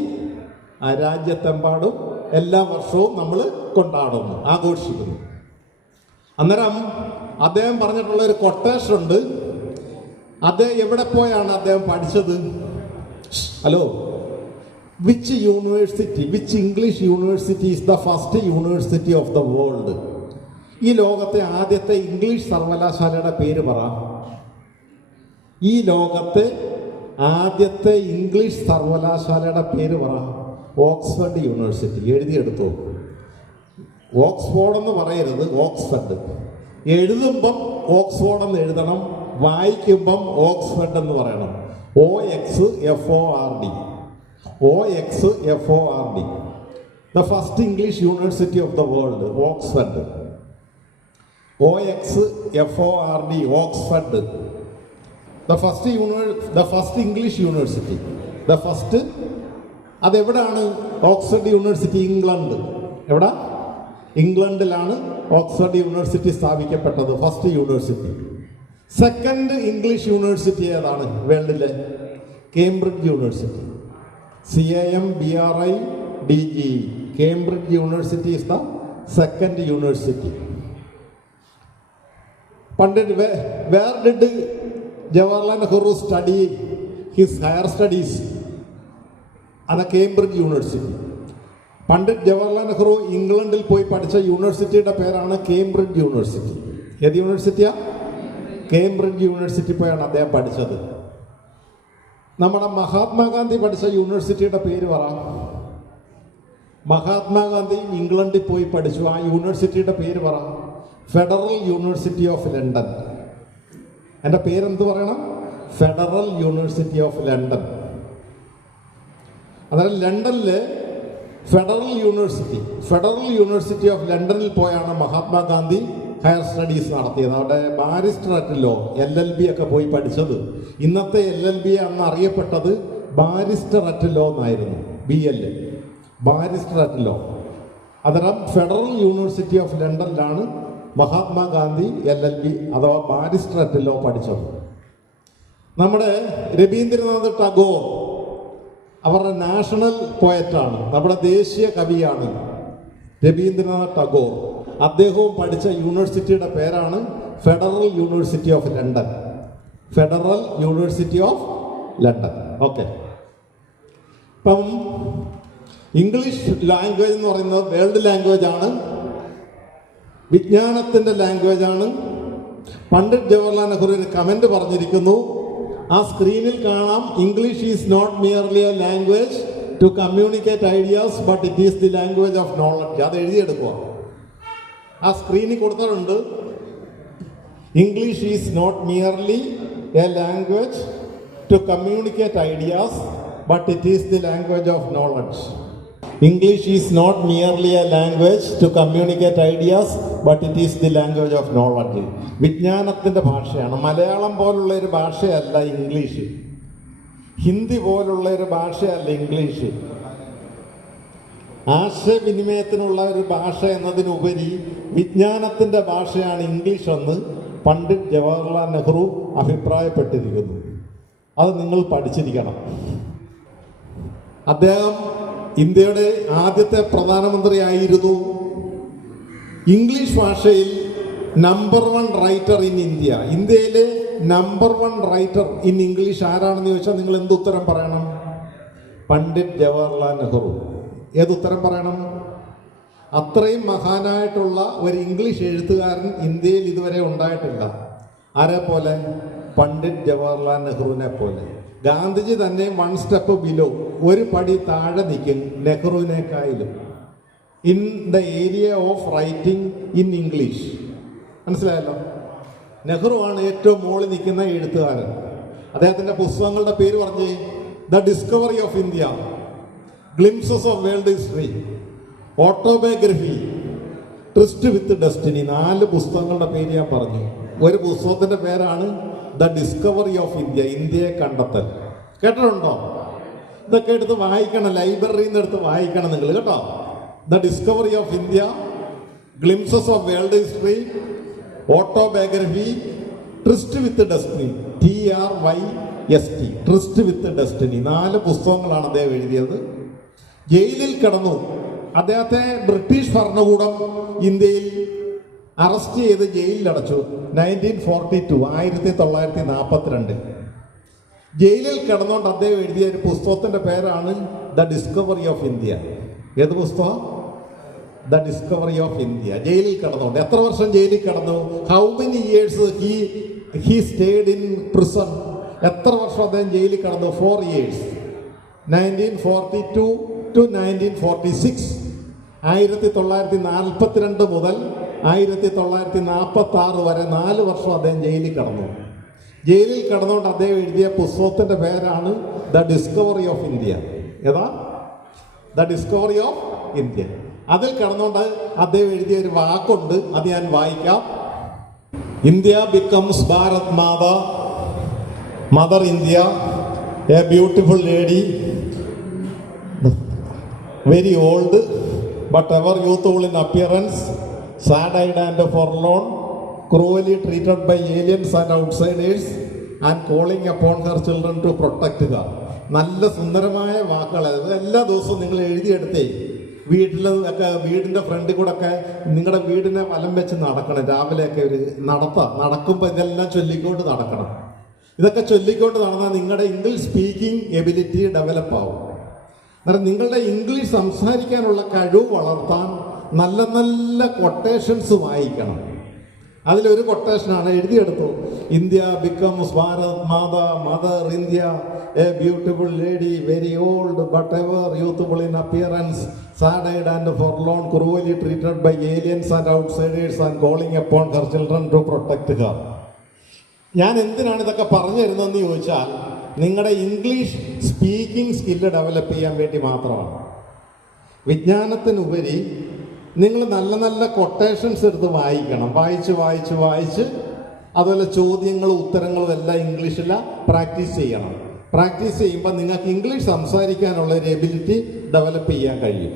രാജ്യത്തെമ്പാടും എല്ലാ വർഷവും നമ്മൾ കൊണ്ടാടുന്നു, ആഘോഷിക്കുന്നു. അന്നേരം അദ്ദേഹം പറഞ്ഞിട്ടുള്ള ഒരു കൊട്ടേഷൻ ഉണ്ട്. അദ്ദേഹം എവിടെ പോയാണ് അദ്ദേഹം പഠിച്ചത്? Hello, which English university is the first university of the world? ഈ ലോകത്തെ ആദ്യത്തെ ഇംഗ്ലീഷ് സർവകലാശാലയുടെ പേര് പറ. ഈ ലോകത്തെ ആദ്യത്തെ ഇംഗ്ലീഷ് സർവകലാശാലയുടെ പേര് പറ. Oxford university. എഴുതിയെടുത്തു. ഓക്സ്ഫോർഡ് എന്ന് പറയരുത്, ഓക്സ്ഫോർഡ്. എഴുതുമ്പം ഓക്സ്ഫോർഡ് എന്ന് എഴുതണം, വായിക്കുമ്പം ഓക്സ്ഫോർഡ് എന്ന് പറയണം. OXFORD. The first English university of the world, Oxford. OXFORD, Oxford. The first English university. അതെവിടാണ്? Oxford university, England. എവിടെ? ഇംഗ്ലണ്ടിലാണ് ഓക്സ്ഫോർഡ് യൂണിവേഴ്സിറ്റി സ്ഥാപിക്കപ്പെട്ടത്, first university. Second English university ഏതാണ് വേൾഡിലെ? Cambridge university. CAMBRIDGE. Cambridge university is the second university. Where did Jawaharlal Nehru study his higher studies? അത് Cambridge university. Pandit Jawaharlal Nehru ഇംഗ്ലണ്ടിൽ പോയി പഠിച്ച യൂണിവേഴ്സിറ്റിയുടെ പേരാണ് കേംബ്രിഡ്ജ് യൂണിവേഴ്സിറ്റി. ഏത് യൂണിവേഴ്സിറ്റിയാ? കേംബ്രിഡ്ജ് യൂണിവേഴ്സിറ്റി പോയാണ് അദ്ദേഹം പഠിച്ചത്. നമ്മുടെ മഹാത്മാഗാന്ധി പഠിച്ച യൂണിവേഴ്സിറ്റിയുടെ പേര് പറ. മഹാത്മാഗാന്ധി ഇംഗ്ലണ്ടിൽ പോയി പഠിച്ചു, ആ യൂണിവേഴ്സിറ്റിയുടെ പേര് പറ. Federal university of London. എൻ്റെ പേരെന്ത് പറയണം? Federal university of London. അതായത് ലണ്ടനിൽ ഫെഡറൽ യൂണിവേഴ്സിറ്റി ഓഫ് ലണ്ടനിൽ പോയാണ് മഹാത്മാഗാന്ധി ഹയർ സ്റ്റഡീസ് നടത്തിയത്. അവിടെ ബാരിസ്റ്റർ അറ്റ് ലോ, LLB ഒക്കെ പോയി പഠിച്ചത്. ഇന്നത്തെ LLB അന്ന് അറിയപ്പെട്ടത് ബാരിസ്റ്റർ അറ്റ് ലോ എന്നായിരുന്നു. BL, barrister at law. അന്നേരം ഫെഡറൽ യൂണിവേഴ്സിറ്റി ഓഫ് ലണ്ടനിലാണ് മഹാത്മാഗാന്ധി LLB അഥവാ ബാരിസ്റ്റർ അറ്റ് ലോ പഠിച്ചത്. നമ്മുടെ രവീന്ദ്രനാഥ് ടാഗോർ അവരുടെ നാഷണൽ പോയറ്റാണ്, നമ്മുടെ ദേശീയ കവിയാണ് രവീന്ദ്രനാഥ് ടാഗോർ. അദ്ദേഹവും പഠിച്ച യൂണിവേഴ്സിറ്റിയുടെ പേരാണ് federal university of London. Federal university of London. Okay. ഇപ്പം ഇംഗ്ലീഷ് ലാംഗ്വേജ് എന്ന് പറയുന്നത് വേൾഡ് ലാംഗ്വേജ് ആണ്, വിജ്ഞാനത്തിൻ്റെ ലാംഗ്വേജ് ആണ്. പണ്ഡിറ്റ് ജവഹർലാൽ നെഹ്റു ഒരു കമന്റ് പറഞ്ഞിരിക്കുന്നു, ആ സ്ക്രീനിൽ കാണാം, English is not merely a language to communicate ideas but it is the language of knowledge. അത് എഴുതിയെടുക്കുക, ആ സ്ക്രീനിൽ കൊടുത്തിട്ടുണ്ട്. English is not merely a language to communicate ideas but it is the language of knowledge. English is not merely a language to communicate ideas but it is the language of knowledge. വിജ്ഞാനത്തിൻ്റെ ഭാഷയാണ്. മലയാളം പോലുള്ള ഒരു ഭാഷയല്ല English, Hindi പോലുള്ള ഒരു ഭാഷയല്ല English. ആശയവിനിമയത്തിനുള്ള ഒരു ഭാഷ എന്നതിനുപരി വിജ്ഞാനത്തിൻ്റെ ഭാഷയാണ് ഇംഗ്ലീഷ് എന്ന് പണ്ഡിറ്റ് ജവഹർലാൽ നെഹ്റു അഭിപ്രായപ്പെട്ടിരിക്കുന്നു. അത് നിങ്ങൾ പഠിച്ചിരിക്കണം. അദ്ദേഹം ഇന്ത്യയുടെ ആദ്യത്തെ പ്രധാനമന്ത്രിയായിരുന്നു. ഇംഗ്ലീഷ് ഭാഷയിൽ നമ്പർ 1 റൈറ്റർ ഇൻ ഇന്ത്യ. ഇന്ത്യയിലെ നമ്പർ 1 റൈറ്റർ ഇൻ ഇംഗ്ലീഷ് ആരാണെന്ന് ചോദിച്ചാൽ നിങ്ങൾ എന്തുത്തരം പറയണം? പണ്ഡിറ്റ് ജവഹർലാൽ നെഹ്റു. ഏതുത്തരം പറയണം? അത്രയും മഹാനായിട്ടുള്ള ഒരു ഇംഗ്ലീഷ് എഴുത്തുകാരൻ ഇന്ത്യയിൽ ഇതുവരെ ഉണ്ടായിട്ടില്ല. ആരെ പോലെ? പണ്ഡിറ്റ് ജവഹർലാൽ നെഹ്റുവിനെ പോലെ. ഗാന്ധിജി തന്നെ 1 സ്റ്റെപ്പ് ബിലോ, ഒരു പടി താഴെ നിൽക്കും നെഹ്റുവിനേക്കായാലും in the area of writing in English. മനസ്സിലായല്ലോ? നെഹ്റു ആണ് ഏറ്റവും മുകളിൽ നിൽക്കുന്ന എഴുത്തുകാരൻ. അദ്ദേഹത്തിൻ്റെ പുസ്തകങ്ങളുടെ പേര് പറഞ്ഞേ: the discovery of India, glimpses of world history, autobiography, ട്രിസ്റ്റ് with destiny. 4 പുസ്തകങ്ങളുടെ പേര് ഞാൻ പറഞ്ഞു. ഒരു പുസ്തകത്തിൻ്റെ പേരാണ് ദ ഡിസ്കവറി ഓഫ് ഇന്ത്യ, ഇന്ത്യയെ കണ്ടെത്തൽ. കേട്ടിട്ടുണ്ടോ? ഇതൊക്കെ എടുത്ത് വായിക്കണം, ലൈബ്രറിയിൽ നിന്ന് എടുത്ത് വായിക്കണം നിങ്ങൾ, കേട്ടോ. The discovery of India, glimpses of world history, autobiography, ട്രിസ്റ്റ് with destiny, TRYST, ട്രിസ്റ്റ് with destiny. 4 പുസ്തകങ്ങളാണ് അദ്ദേഹം എഴുതിയത്. ജയിലിൽ കിടന്നു. അദ്ദേഹത്തെ ബ്രിട്ടീഷ് ഭരണകൂടം ഇന്ത്യയിൽ അറസ്റ്റ് ചെയ്ത് ജയിലിലടച്ചു. 1942, 1942. ജയിലിൽ കിടന്നുകൊണ്ട് അദ്ദേഹം എഴുതിയ ഒരു പുസ്തകത്തിൻ്റെ പേരാണ് ദ ഡിസ്കവറി ഓഫ് ഇന്ത്യ. ഏത് പുസ്തകം? The discovery of India. ജയിലിൽ കിടന്നുകൊണ്ട്. എത്ര വർഷം ജയിലിൽ കിടന്നു? How many years he stayed in prison. എത്ര വർഷം അദ്ദേഹം ജയിലിൽ കിടന്നു? 4 years. 1942 to 1946. 1942 മുതൽ 1946 വരെ 4 വർഷം അദ്ദേഹം ജയിലിൽ കിടന്നു. ജയിലിൽ കിടന്നുകൊണ്ട് അദ്ദേഹം എഴുതിയ പുസ്തകത്തിൻ്റെ പേരാണ് ദ ഡിസ്കവറി ഓഫ് ഇന്ത്യ. ഏതാ? The discovery of India. അതിൽ കിടന്നുകൊണ്ട് അദ്ദേഹം എഴുതിയ ഒരു വാക്കുണ്ട്, അത് ഞാൻ വായിക്കാം. India becomes Bharat Mata, mother India, a beautiful lady, very old but ever youthful in appearance, sad-eyed and forlorn, cruelly treated by aliens and outsiders, and calling upon her children to protect her. നല്ല സുന്ദരമായ വാക്കുകൾ. എല്ലാ ദിവസവും നിങ്ങൾ എഴുതിയെടുത്തേ. വീട്ടിലൊക്കെ, വീടിൻ്റെ ഫ്രണ്ടിൽ കൂടെ ഒക്കെ നിങ്ങളുടെ വീടിനെ വലം വെച്ച് നടക്കണം. രാവിലെയൊക്കെ ഒരു നടക്കുമ്പോൾ ഇതെല്ലാം ചൊല്ലിക്കൊണ്ട് നടക്കണം. ഇതൊക്കെ ചൊല്ലിക്കൊണ്ട് നടന്നാൽ നിങ്ങളുടെ ഇംഗ്ലീഷ് സ്പീക്കിംഗ് എബിലിറ്റി ഡെവലപ്പ് ആവും. അന്നേരം നിങ്ങളുടെ ഇംഗ്ലീഷ് സംസാരിക്കാനുള്ള കഴിവ് വളർത്താൻ നല്ല നല്ല കൊട്ടേഷൻസ് വായിക്കണം. അതിലൊരു കൊട്ടേഷനാണ്, എഴുതിയെടുത്തു. India becomes Bharat Mata, mother India, a beautiful lady, very old but ever youthful in appearance, sad-eyed and forlorn, cruelly treated by aliens and outsiders, and calling upon her children to protect her. ഞാൻ എന്തിനാണ് ഇതൊക്കെ പറഞ്ഞു തരുന്നതെന്ന് ചോദിച്ചാൽ, നിങ്ങളുടെ English speaking skill develop ചെയ്യാൻ വേണ്ടി മാത്രമാണ്. വിജ്ഞാനത്തിനുപരി നിങ്ങൾ നല്ല നല്ല കൊട്ടേഷൻസ് എടുത്ത് വായിക്കണം. വായിച്ച് അതുപോലെ ചോദ്യങ്ങളും ഉത്തരങ്ങളും എല്ലാം ഇംഗ്ലീഷിൽ പ്രാക്ടീസ് ചെയ്യണം. പ്രാക്ടീസ് ചെയ്യുമ്പോൾ നിങ്ങൾക്ക് ഇംഗ്ലീഷ് സംസാരിക്കാനുള്ള ഒരു എബിലിറ്റി ഡെവലപ്പ് ചെയ്യാൻ കഴിയും.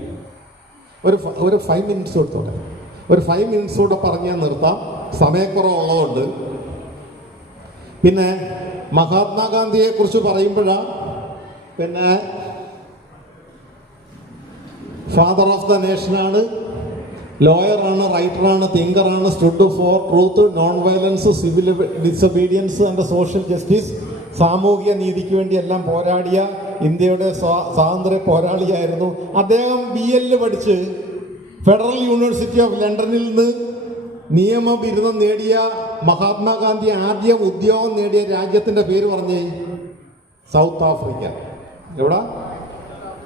ഒരു 5 മിനിറ്റ്സ് കൊടുത്തോട്ടെ. ഒരു 5 മിനിറ്റ്സ് കൂടെ പറഞ്ഞാൽ നിർത്താം, സമയക്കുറവുള്ളതുകൊണ്ട്. പിന്നെ മഹാത്മാഗാന്ധിയെ കുറിച്ച് പറയുമ്പോഴാണ് പിന്നെ ഫാദർ ഓഫ് ദ നേഷനാണ്, ലോയറാണ്, റൈറ്ററാണ്, തിങ്കറാണ്, stood for truth, non violence, civil disobedience and social justice, സാമൂഹിക നീതിക്ക് വേണ്ടി എല്ലാം പോരാടിയ ഇന്ത്യയുടെ സ്വാതന്ത്ര്യ പോരാളിയായിരുന്നു അദ്ദേഹം. BL പഠിച്ച് ഫെഡറൽ യൂണിവേഴ്സിറ്റി ഓഫ് ലണ്ടനിൽ നിന്ന് നിയമ ബിരുദം നേടിയ മഹാത്മാഗാന്ധി ആദ്യം ഉദ്യോഗം നേടിയ രാജ്യത്തിൻ്റെ പേര് പറഞ്ഞേ, സൗത്ത് ആഫ്രിക്ക. എവിടെ?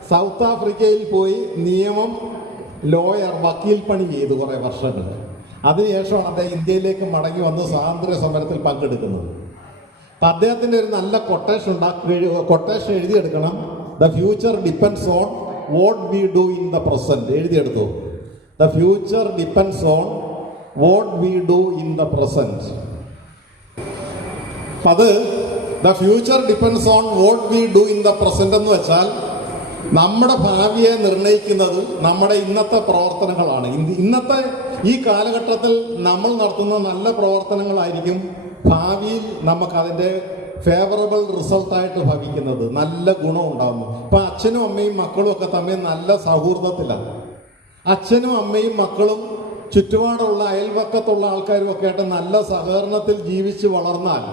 സൗത്ത് ആഫ്രിക്കയിൽ പോയി നിയമം, ലോയർ, വക്കീൽ പണി ചെയ്തു കുറേ വർഷങ്ങൾ. അതിനുശേഷമാണ് അദ്ദേഹം ഇന്ത്യയിലേക്ക് മടങ്ങി വന്ന് സ്വാതന്ത്ര്യ സമരത്തിൽ പങ്കെടുക്കുന്നത്. അപ്പം അദ്ദേഹത്തിൻ്റെ ഒരു നല്ല കൊട്ടേഷൻ എഴുതിയെടുക്കണം. The future depends on what we do in the present. എഴുതിയെടുത്തു. The future depends on what we do in the present. അപ്പം അത് the future depends on what we do in the present എന്ന് വെച്ചാൽ നമ്മുടെ ഭാവിയെ നിർണ്ണയിക്കുന്നത് നമ്മുടെ ഇന്നത്തെ പ്രവർത്തനങ്ങളാണ്. ഇന്നത്തെ ഈ കാലഘട്ടത്തിൽ നമ്മൾ നടത്തുന്ന നല്ല പ്രവർത്തനങ്ങളായിരിക്കും ഭാവിയിൽ നമുക്കതിൻ്റെ ഫേവറബിൾ റിസൾട്ടായിട്ട് ഭവിക്കുന്നത്, നല്ല ഗുണം ഉണ്ടാകുന്നു. ഇപ്പം അച്ഛനും അമ്മയും മക്കളും ഒക്കെ തമ്മിൽ നല്ല സൗഹൃദത്തിലാണ്. അച്ഛനും അമ്മയും മക്കളും ചുറ്റുപാടുള്ള അയൽവക്കത്തുള്ള ആൾക്കാരും ഒക്കെ ആയിട്ട് നല്ല സഹകരണത്തിൽ ജീവിച്ച് വളർന്നാൽ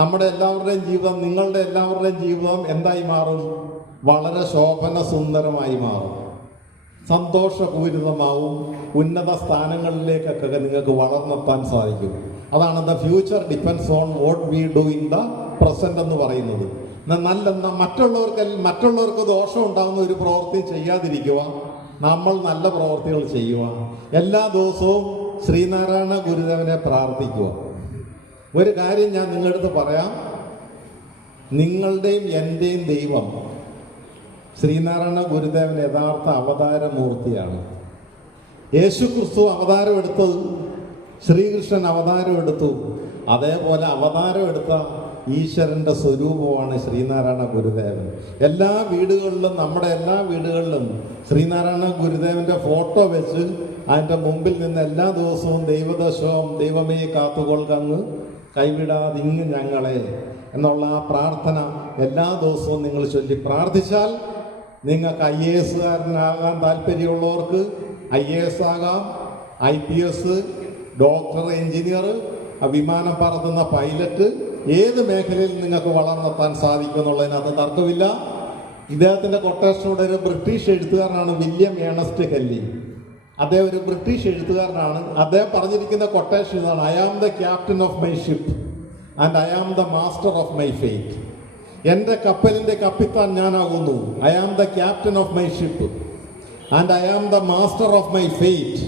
നമ്മുടെ എല്ലാവരുടെയും ജീവിതം, നിങ്ങളുടെ എല്ലാവരുടെയും ജീവിതം എന്തായി മാറും? വളരെ ശോഭന സുന്ദരമായി മാറും, സന്തോഷപൂരിതമാവും, ഉന്നത സ്ഥാനങ്ങളിലേക്കൊക്കെ നിങ്ങൾക്ക് വളർന്നെത്താൻ സാധിക്കും. അതാണ് the future depends on what we do in the present എന്ന് പറയുന്നത്. മറ്റുള്ളവർക്ക് ദോഷം ഉണ്ടാകുന്ന ഒരു പ്രവൃത്തി ചെയ്യാതിരിക്കുക, നമ്മൾ നല്ല പ്രവൃത്തികൾ ചെയ്യുക. എല്ലാ ദിവസവും ശ്രീനാരായണ ഗുരുദേവനെ പ്രാർത്ഥിക്കുക. ഒരു കാര്യം ഞാൻ നിങ്ങളുടെ അടുത്ത് പറയാം, നിങ്ങളുടെയും എൻ്റെയും ദൈവം ശ്രീനാരായണ ഗുരുദേവൻ യഥാർത്ഥ അവതാരമൂർത്തിയാണ്. യേശു ക്രിസ്തു അവതാരം എടുത്തത്, ശ്രീകൃഷ്ണൻ അവതാരം എടുത്തു, അതേപോലെ അവതാരം എടുത്ത ഈശ്വരൻ്റെ സ്വരൂപമാണ് ശ്രീനാരായണ ഗുരുദേവൻ. എല്ലാ വീടുകളിലും, നമ്മുടെ എല്ലാ വീടുകളിലും ശ്രീനാരായണ ഗുരുദേവൻ്റെ ഫോട്ടോ വെച്ച് അതിൻ്റെ മുമ്പിൽ നിന്ന് എല്ലാ ദിവസവും ദൈവദശവും ദൈവമേ കാത്തുകൊള്ളുകങ്ങ് കൈവിടാതിങ്ങ് ഞങ്ങളെ എന്നുള്ള ആ പ്രാർത്ഥന എല്ലാ ദിവസവും നിങ്ങൾ ചൊല്ലി പ്രാർത്ഥിച്ചാൽ നിങ്ങൾക്ക് IAS-കാരനാകാൻ താല്പര്യമുള്ളവർക്ക് IAS ആകാം, IPS, ഡോക്ടർ, എഞ്ചിനീയർ, വിമാനം പറത്തുന്ന പൈലറ്റ്, ഏത് മേഖലയിൽ നിങ്ങൾക്ക് വളർന്നെത്താൻ സാധിക്കും എന്നുള്ളതിനകത്ത് തർക്കമില്ല. ഇദ്ദേഹത്തിൻ്റെ കൊട്ടേഷനോടെ ഒരു ബ്രിട്ടീഷ് എഴുത്തുകാരനാണ് വില്യം ഏണസ്റ്റ് ഹെല്ലി. അദ്ദേഹം ഒരു ബ്രിട്ടീഷ് എഴുത്തുകാരനാണ്. അദ്ദേഹം പറഞ്ഞിരിക്കുന്ന കൊട്ടേഷൻ ഇതാണ്: I am the captain of my ship and I am the master of my fate. എൻ്റെ കപ്പലിൻ്റെ കപ്പിത്താൻ ഞാനാകുന്നു. I am the captain of my ship and I am the master of my fate.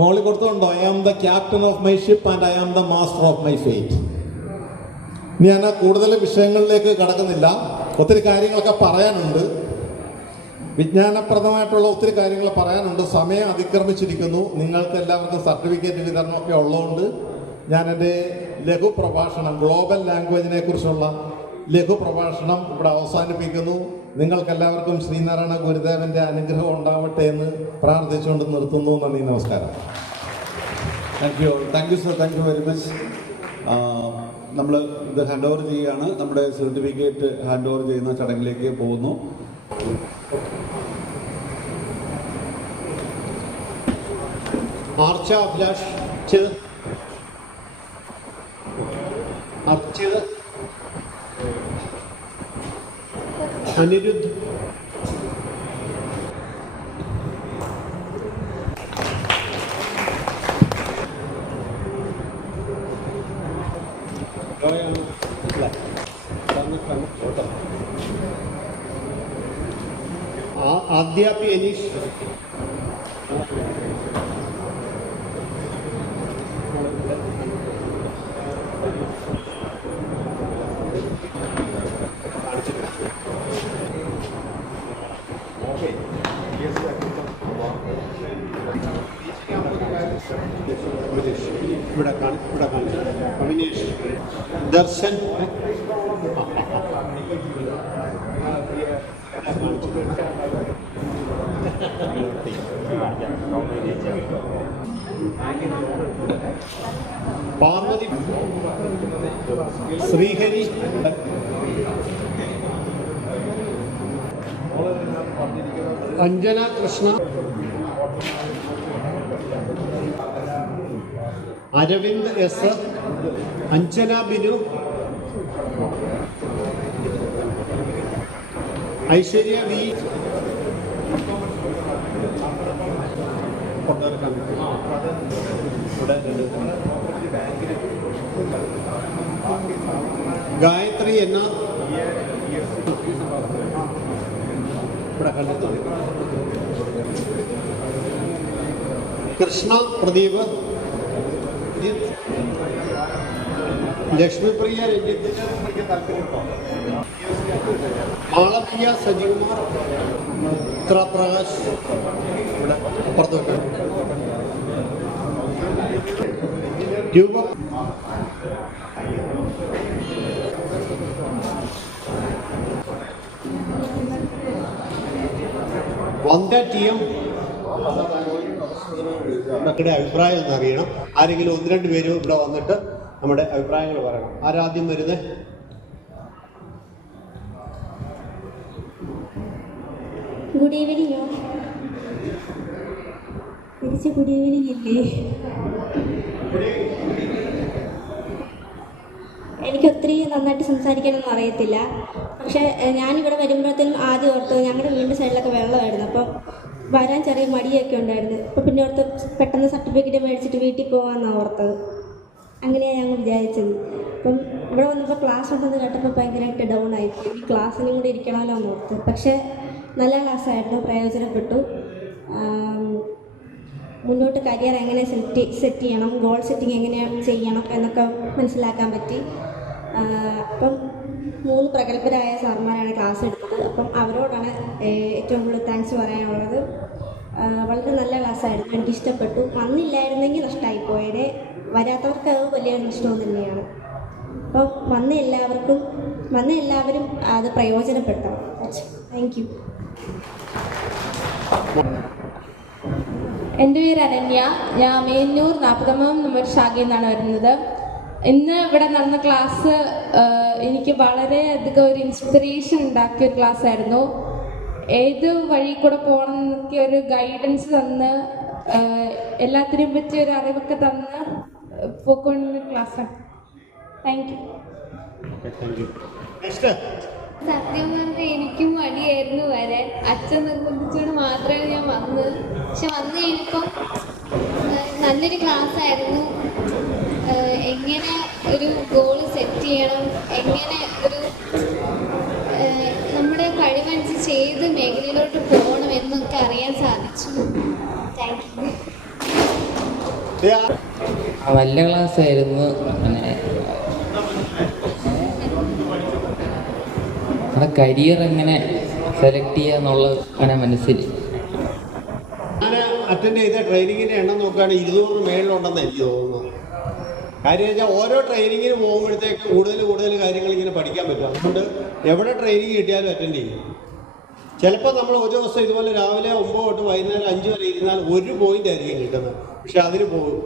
മോളി കൊടുത്തുണ്ടോ? I am the captain of my ship and I am the master of my fate. ഞാൻ കൂടുതൽ വിഷയങ്ങളിലേക്ക് കടക്കുന്നില്ല. ഒത്തിരി കാര്യങ്ങളൊക്കെ പറയാനുണ്ട്, വിജ്ഞാനപ്രദമായിട്ടുള്ള ഒത്തിരി കാര്യങ്ങൾ പറയാനുണ്ട്. സമയം അതിക്രമിച്ചിരിക്കുന്നു. നിങ്ങൾക്ക് എല്ലാവർക്കും സർട്ടിഫിക്കറ്റ് വിതരണമൊക്കെ ഉള്ളതുകൊണ്ട് ഞാൻ എൻ്റെ ലഘു പ്രഭാഷണം, ഗ്ലോബൽ ലാംഗ്വേജിനെ കുറിച്ചുള്ള ലഘു പ്രഭാഷണം ഇവിടെ അവസാനിപ്പിക്കുന്നു. നിങ്ങൾക്കെല്ലാവർക്കും ശ്രീനാരായണ ഗുരുദേവൻ്റെ അനുഗ്രഹം ഉണ്ടാവട്ടെ എന്ന് പ്രാർത്ഥിച്ചുകൊണ്ട് നിർത്തുന്നു. നന്ദി, നമസ്കാരം. Thank you sir, thank you very much. നമ്മൾ ഇത് ഹാൻഡ് ഓവർ ചെയ്യുകയാണ്. നമ്മുടെ സർട്ടിഫിക്കറ്റ് ഹാൻഡ് ഓവർ ചെയ്യുന്ന ചടങ്ങിലേക്ക് പോകുന്നു. ആർച്ച അഭിലാഷ്, അർച്ചിത്, അനിരുദ്ധ്, ആദ്യാപി അനീഷ്, ദർശൻ, പാർവതി, ശ്രീഹരി, അഞ്ജന കൃഷ്ണ, അരവിന്ദ് എസ്, അഞ്ജന ബിനു, ഐശ്വര്യ വി, ഗായത്രി എന്ന കൃഷ്ണ പ്രദീപ്, ലക്ഷ്മിപ്രിയ രഞ്ജിത്ത്, മാളവിയ സജികുമാർ, പ്രകാശ് പുറത്തോട്ട് രൂപ, വന്ദ ടി എം. നമ്മുടെ അഭിപ്രായം ഒന്ന് അറിയണം. ആരെങ്കിലും 1-2 പേര് ഇവിടെ വന്നിട്ട് നമ്മുടെ അഭിപ്രായങ്ങൾ പറയണം. ആരാദ്യം വരുന്നത്? ഗുഡ് ഈവനിങ്ങോ? തിരിച്ച് ഗുഡ് ഈവനിങ് ഇല്ലേ? എനിക്ക് ഒത്തിരി നന്നായിട്ട് സംസാരിക്കാനൊന്നും അറിയത്തില്ല. പക്ഷേ ഞാനിവിടെ വരുമ്പോഴത്തേനും ആദ്യം ഓർത്തത് ഞങ്ങളുടെ വീടിൻ്റെ സൈഡിലൊക്കെ വെള്ളമായിരുന്നു. അപ്പം വരാൻ ചെറിയ മടിയൊക്കെ ഉണ്ടായിരുന്നു. അപ്പോൾ പിന്നെ ഓർത്ത് പെട്ടെന്ന് സർട്ടിഫിക്കറ്റ് മേടിച്ചിട്ട് വീട്ടിൽ പോകാമെന്നാണ് ഓർത്തത്. അങ്ങനെയാണ് ഞങ്ങൾ വിചാരിച്ചത്. അപ്പം ഇവിടെ വന്നപ്പോൾ ക്ലാസ് ഉണ്ടെന്ന് കേട്ടപ്പോൾ ഭയങ്കരമായിട്ട് ഡൗൺ ആയിപ്പോയി. ഈ ക്ലാസ്സിനും കൂടി ഇരിക്കണമല്ലോ എന്ന് ഓർത്ത്. പക്ഷേ നല്ല ക്ലാസ്സായിരുന്നു, പ്രയോജനപ്പെട്ടു. മുന്നോട്ട് കരിയർ എങ്ങനെ സെറ്റ് ചെയ്യണം, ഗോൾ സെറ്റിംഗ് എങ്ങനെ ചെയ്യണം എന്നൊക്കെ മനസ്സിലാക്കാൻ പറ്റി. അപ്പം 3 പ്രഗത്ഭരായ സാർമാരാണ് ക്ലാസ് എടുത്തത്. അപ്പം അവരോടാണ് ഏറ്റവും കൂടുതൽ താങ്ക്സ് പറയാനുള്ളത്. വളരെ നല്ല ക്ലാസ്സായിരുന്നു, എനിക്കിഷ്ടപ്പെട്ടു. വന്നില്ലായിരുന്നെങ്കിൽ നഷ്ടമായിപ്പോയത്. വരാത്തവർക്ക് അത് വലിയ നഷ്ടവും തന്നെയാണ്. അപ്പം വന്ന എല്ലാവരും അത് പ്രയോജനപ്പെട്ടു. Thank you. എൻ്റെ പേര് അനന്യ. ഞാൻ മേന്നൂർ 40 നമ്പർ ശാഖയിൽ നിന്നാണ് വരുന്നത്. ഇന്ന് ഇവിടെ നടന്ന ക്ലാസ് എനിക്ക് വളരെയധികം ഒരു ഇൻസ്പിറേഷൻ ഉണ്ടാക്കിയ ഒരു ക്ലാസ് ആയിരുന്നു. ഏത് വഴി കൂടെ പോകണം എന്നൊക്കെ ഒരു ഗൈഡൻസ് തന്ന് എല്ലാത്തിനെയും പറ്റി ഒരു അറിവൊക്കെ തന്ന് പോയിക്കൊണ്ടിരുന്ന ക്ലാസ്സാണ്. Thank you. സത്യം പറഞ്ഞാൽ എനിക്കും മടിയായിരുന്നു വരാൻ. അച്ഛൻ നിർബന്ധിച്ചുകൊണ്ട് മാത്രമേ ഞാൻ വന്നത്. പക്ഷെ വന്നു കഴിഞ്ഞപ്പം നല്ലൊരു ക്ലാസ് ആയിരുന്നു. എങ്ങനെ ഒരു ഗോൾ സെറ്റ് ചെയ്യണം, എങ്ങനെ ഒരു നമ്മുടെ കഴിവനുസരിച്ച് ഏത് മേഖലയിലോട്ട് പോകണം എന്നൊക്കെ അറിയാൻ സാധിച്ചു. Thank you. വലിയ ക്ലാസ് ആയിരുന്നു. അങ്ങനെ നമ്മുടെ കരിയർ എങ്ങനെ സെലക്ട് ചെയ്യുക എന്നുള്ളത് അങ്ങനെ മനസ്സിൽ. ഞാൻ അറ്റൻഡ് ചെയ്ത ട്രെയിനിങ്ങിൻ്റെ എണ്ണം നോക്കുകയാണെങ്കിൽ 200 മേളിലുണ്ടെന്ന് എനിക്ക് തോന്നുന്നു. കാര്യം വെച്ചാൽ ഓരോ ട്രെയിനിങ്ങിന് പോകുമ്പോഴത്തേക്ക് കൂടുതൽ കാര്യങ്ങൾ ഇങ്ങനെ പഠിക്കാൻ പറ്റും. അതുകൊണ്ട് എവിടെ ട്രെയിനിങ് കിട്ടിയാലും അറ്റൻഡ് ചെയ്യും. ചിലപ്പോൾ നമ്മൾ ഒരു ദിവസം ഇതുപോലെ രാവിലെ 9 തൊട്ട് വൈകുന്നേരം 5 വരെ ഇരുന്നാൽ 1 പോയിന്റ് ആയിരിക്കും കിട്ടുന്നത്. പക്ഷെ അതിന് പോകും.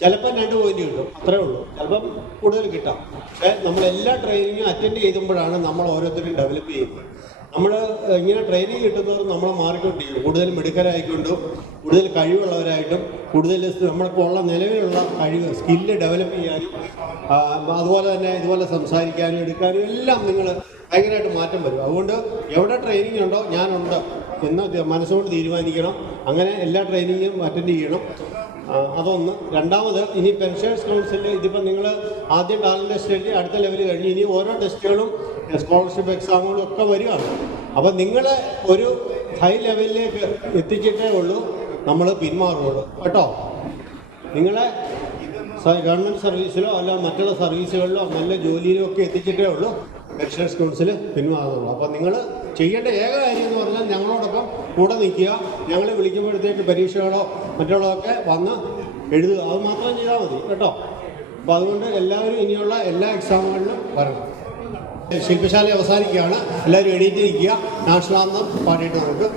ചിലപ്പം 2 പോയിന്റ് കിട്ടും, അത്രേ ഉള്ളൂ. ചിലപ്പം കൂടുതൽ കിട്ടാം. പക്ഷേ നമ്മളെല്ലാ ട്രെയിനിങ്ങും അറ്റൻഡ് ചെയ്യുമ്പോഴാണ് നമ്മൾ ഓരോരുത്തരും ഡെവലപ്പ് ചെയ്യുന്നത്. നമ്മൾ ഇങ്ങനെ ട്രെയിനിങ് കിട്ടുന്നവരും നമ്മളെ മാറിക്കൊണ്ടിരിക്കും. കൂടുതൽ മിടുക്കരായിക്കൊണ്ടും കൂടുതൽ കഴിവുള്ളവരായിട്ടും കൂടുതൽ നമ്മൾക്കുള്ള നിലവിലുള്ള കഴിവ് സ്കില്ല് ഡെവലപ്പ് ചെയ്യാനും അതുപോലെ തന്നെ ഇതുപോലെ സംസാരിക്കാനും എടുക്കാനും എല്ലാം നിങ്ങൾ ഭയങ്കരമായിട്ട് മാറ്റം വരും. അതുകൊണ്ട് എവിടെ ട്രെയിനിങ് ഉണ്ടോ ഞാനുണ്ട് എന്ന് മനസ്സുകൊണ്ട് തീരുമാനിക്കണം. അങ്ങനെ എല്ലാ ട്രെയിനിങ്ങും അറ്റൻഡ് ചെയ്യണം. അതൊന്ന്. രണ്ടാമത്, ഇനി പെൻഷേഴ്സ് കൗൺസിലിൽ ഇതിപ്പോൾ നിങ്ങൾ ആദ്യം ടാലൻറ്റ് ടെസ്റ്റ് എഴുതി അടുത്ത ലെവൽ കഴിഞ്ഞ് ഇനി ഓരോ ടെസ്റ്റുകളും സ്കോളർഷിപ്പ് എക്സാമുകളും ഒക്കെ വരികയാണ്. അപ്പം നിങ്ങൾ ഒരു ഹൈ ലെവലിലേക്ക് എത്തിച്ചിട്ടേ ഉള്ളൂ നമ്മൾ പിന്മാറുള്ളൂ കേട്ടോ. നിങ്ങളെ ഗവൺമെൻറ് സർവീസിലോ അല്ല മറ്റുള്ള സർവീസുകളിലോ നല്ല ജോലിയിലോ ഒക്കെ എത്തിച്ചിട്ടേ ഉള്ളൂ പെൻഷേഴ്സ് കൗൺസിൽ പിന്മാറുള്ളൂ. അപ്പം നിങ്ങൾ ചെയ്യേണ്ട ഏക കാര്യം എന്ന് പറഞ്ഞാൽ ഞങ്ങളോടൊപ്പം കൂടെ നിൽക്കുക. ഞങ്ങളെ വിളിക്കുമ്പോഴത്തേക്ക് പരീക്ഷകളോ മറ്റുള്ളതൊക്കെ വന്ന് എഴുതുക. അത് മാത്രം ചെയ്താൽ മതി കേട്ടോ. അപ്പോൾ അതുകൊണ്ട് എല്ലാവരും ഇനിയുള്ള എല്ലാ എക്സാമുകളിലും വരണം. ശില്പശാല അവസാനിക്കുകയാണ്. എല്ലാവരും എണീറ്റിരിക്കുക. നാഷണൽ ആന്തം പാടിയിട്ട് നമുക്ക്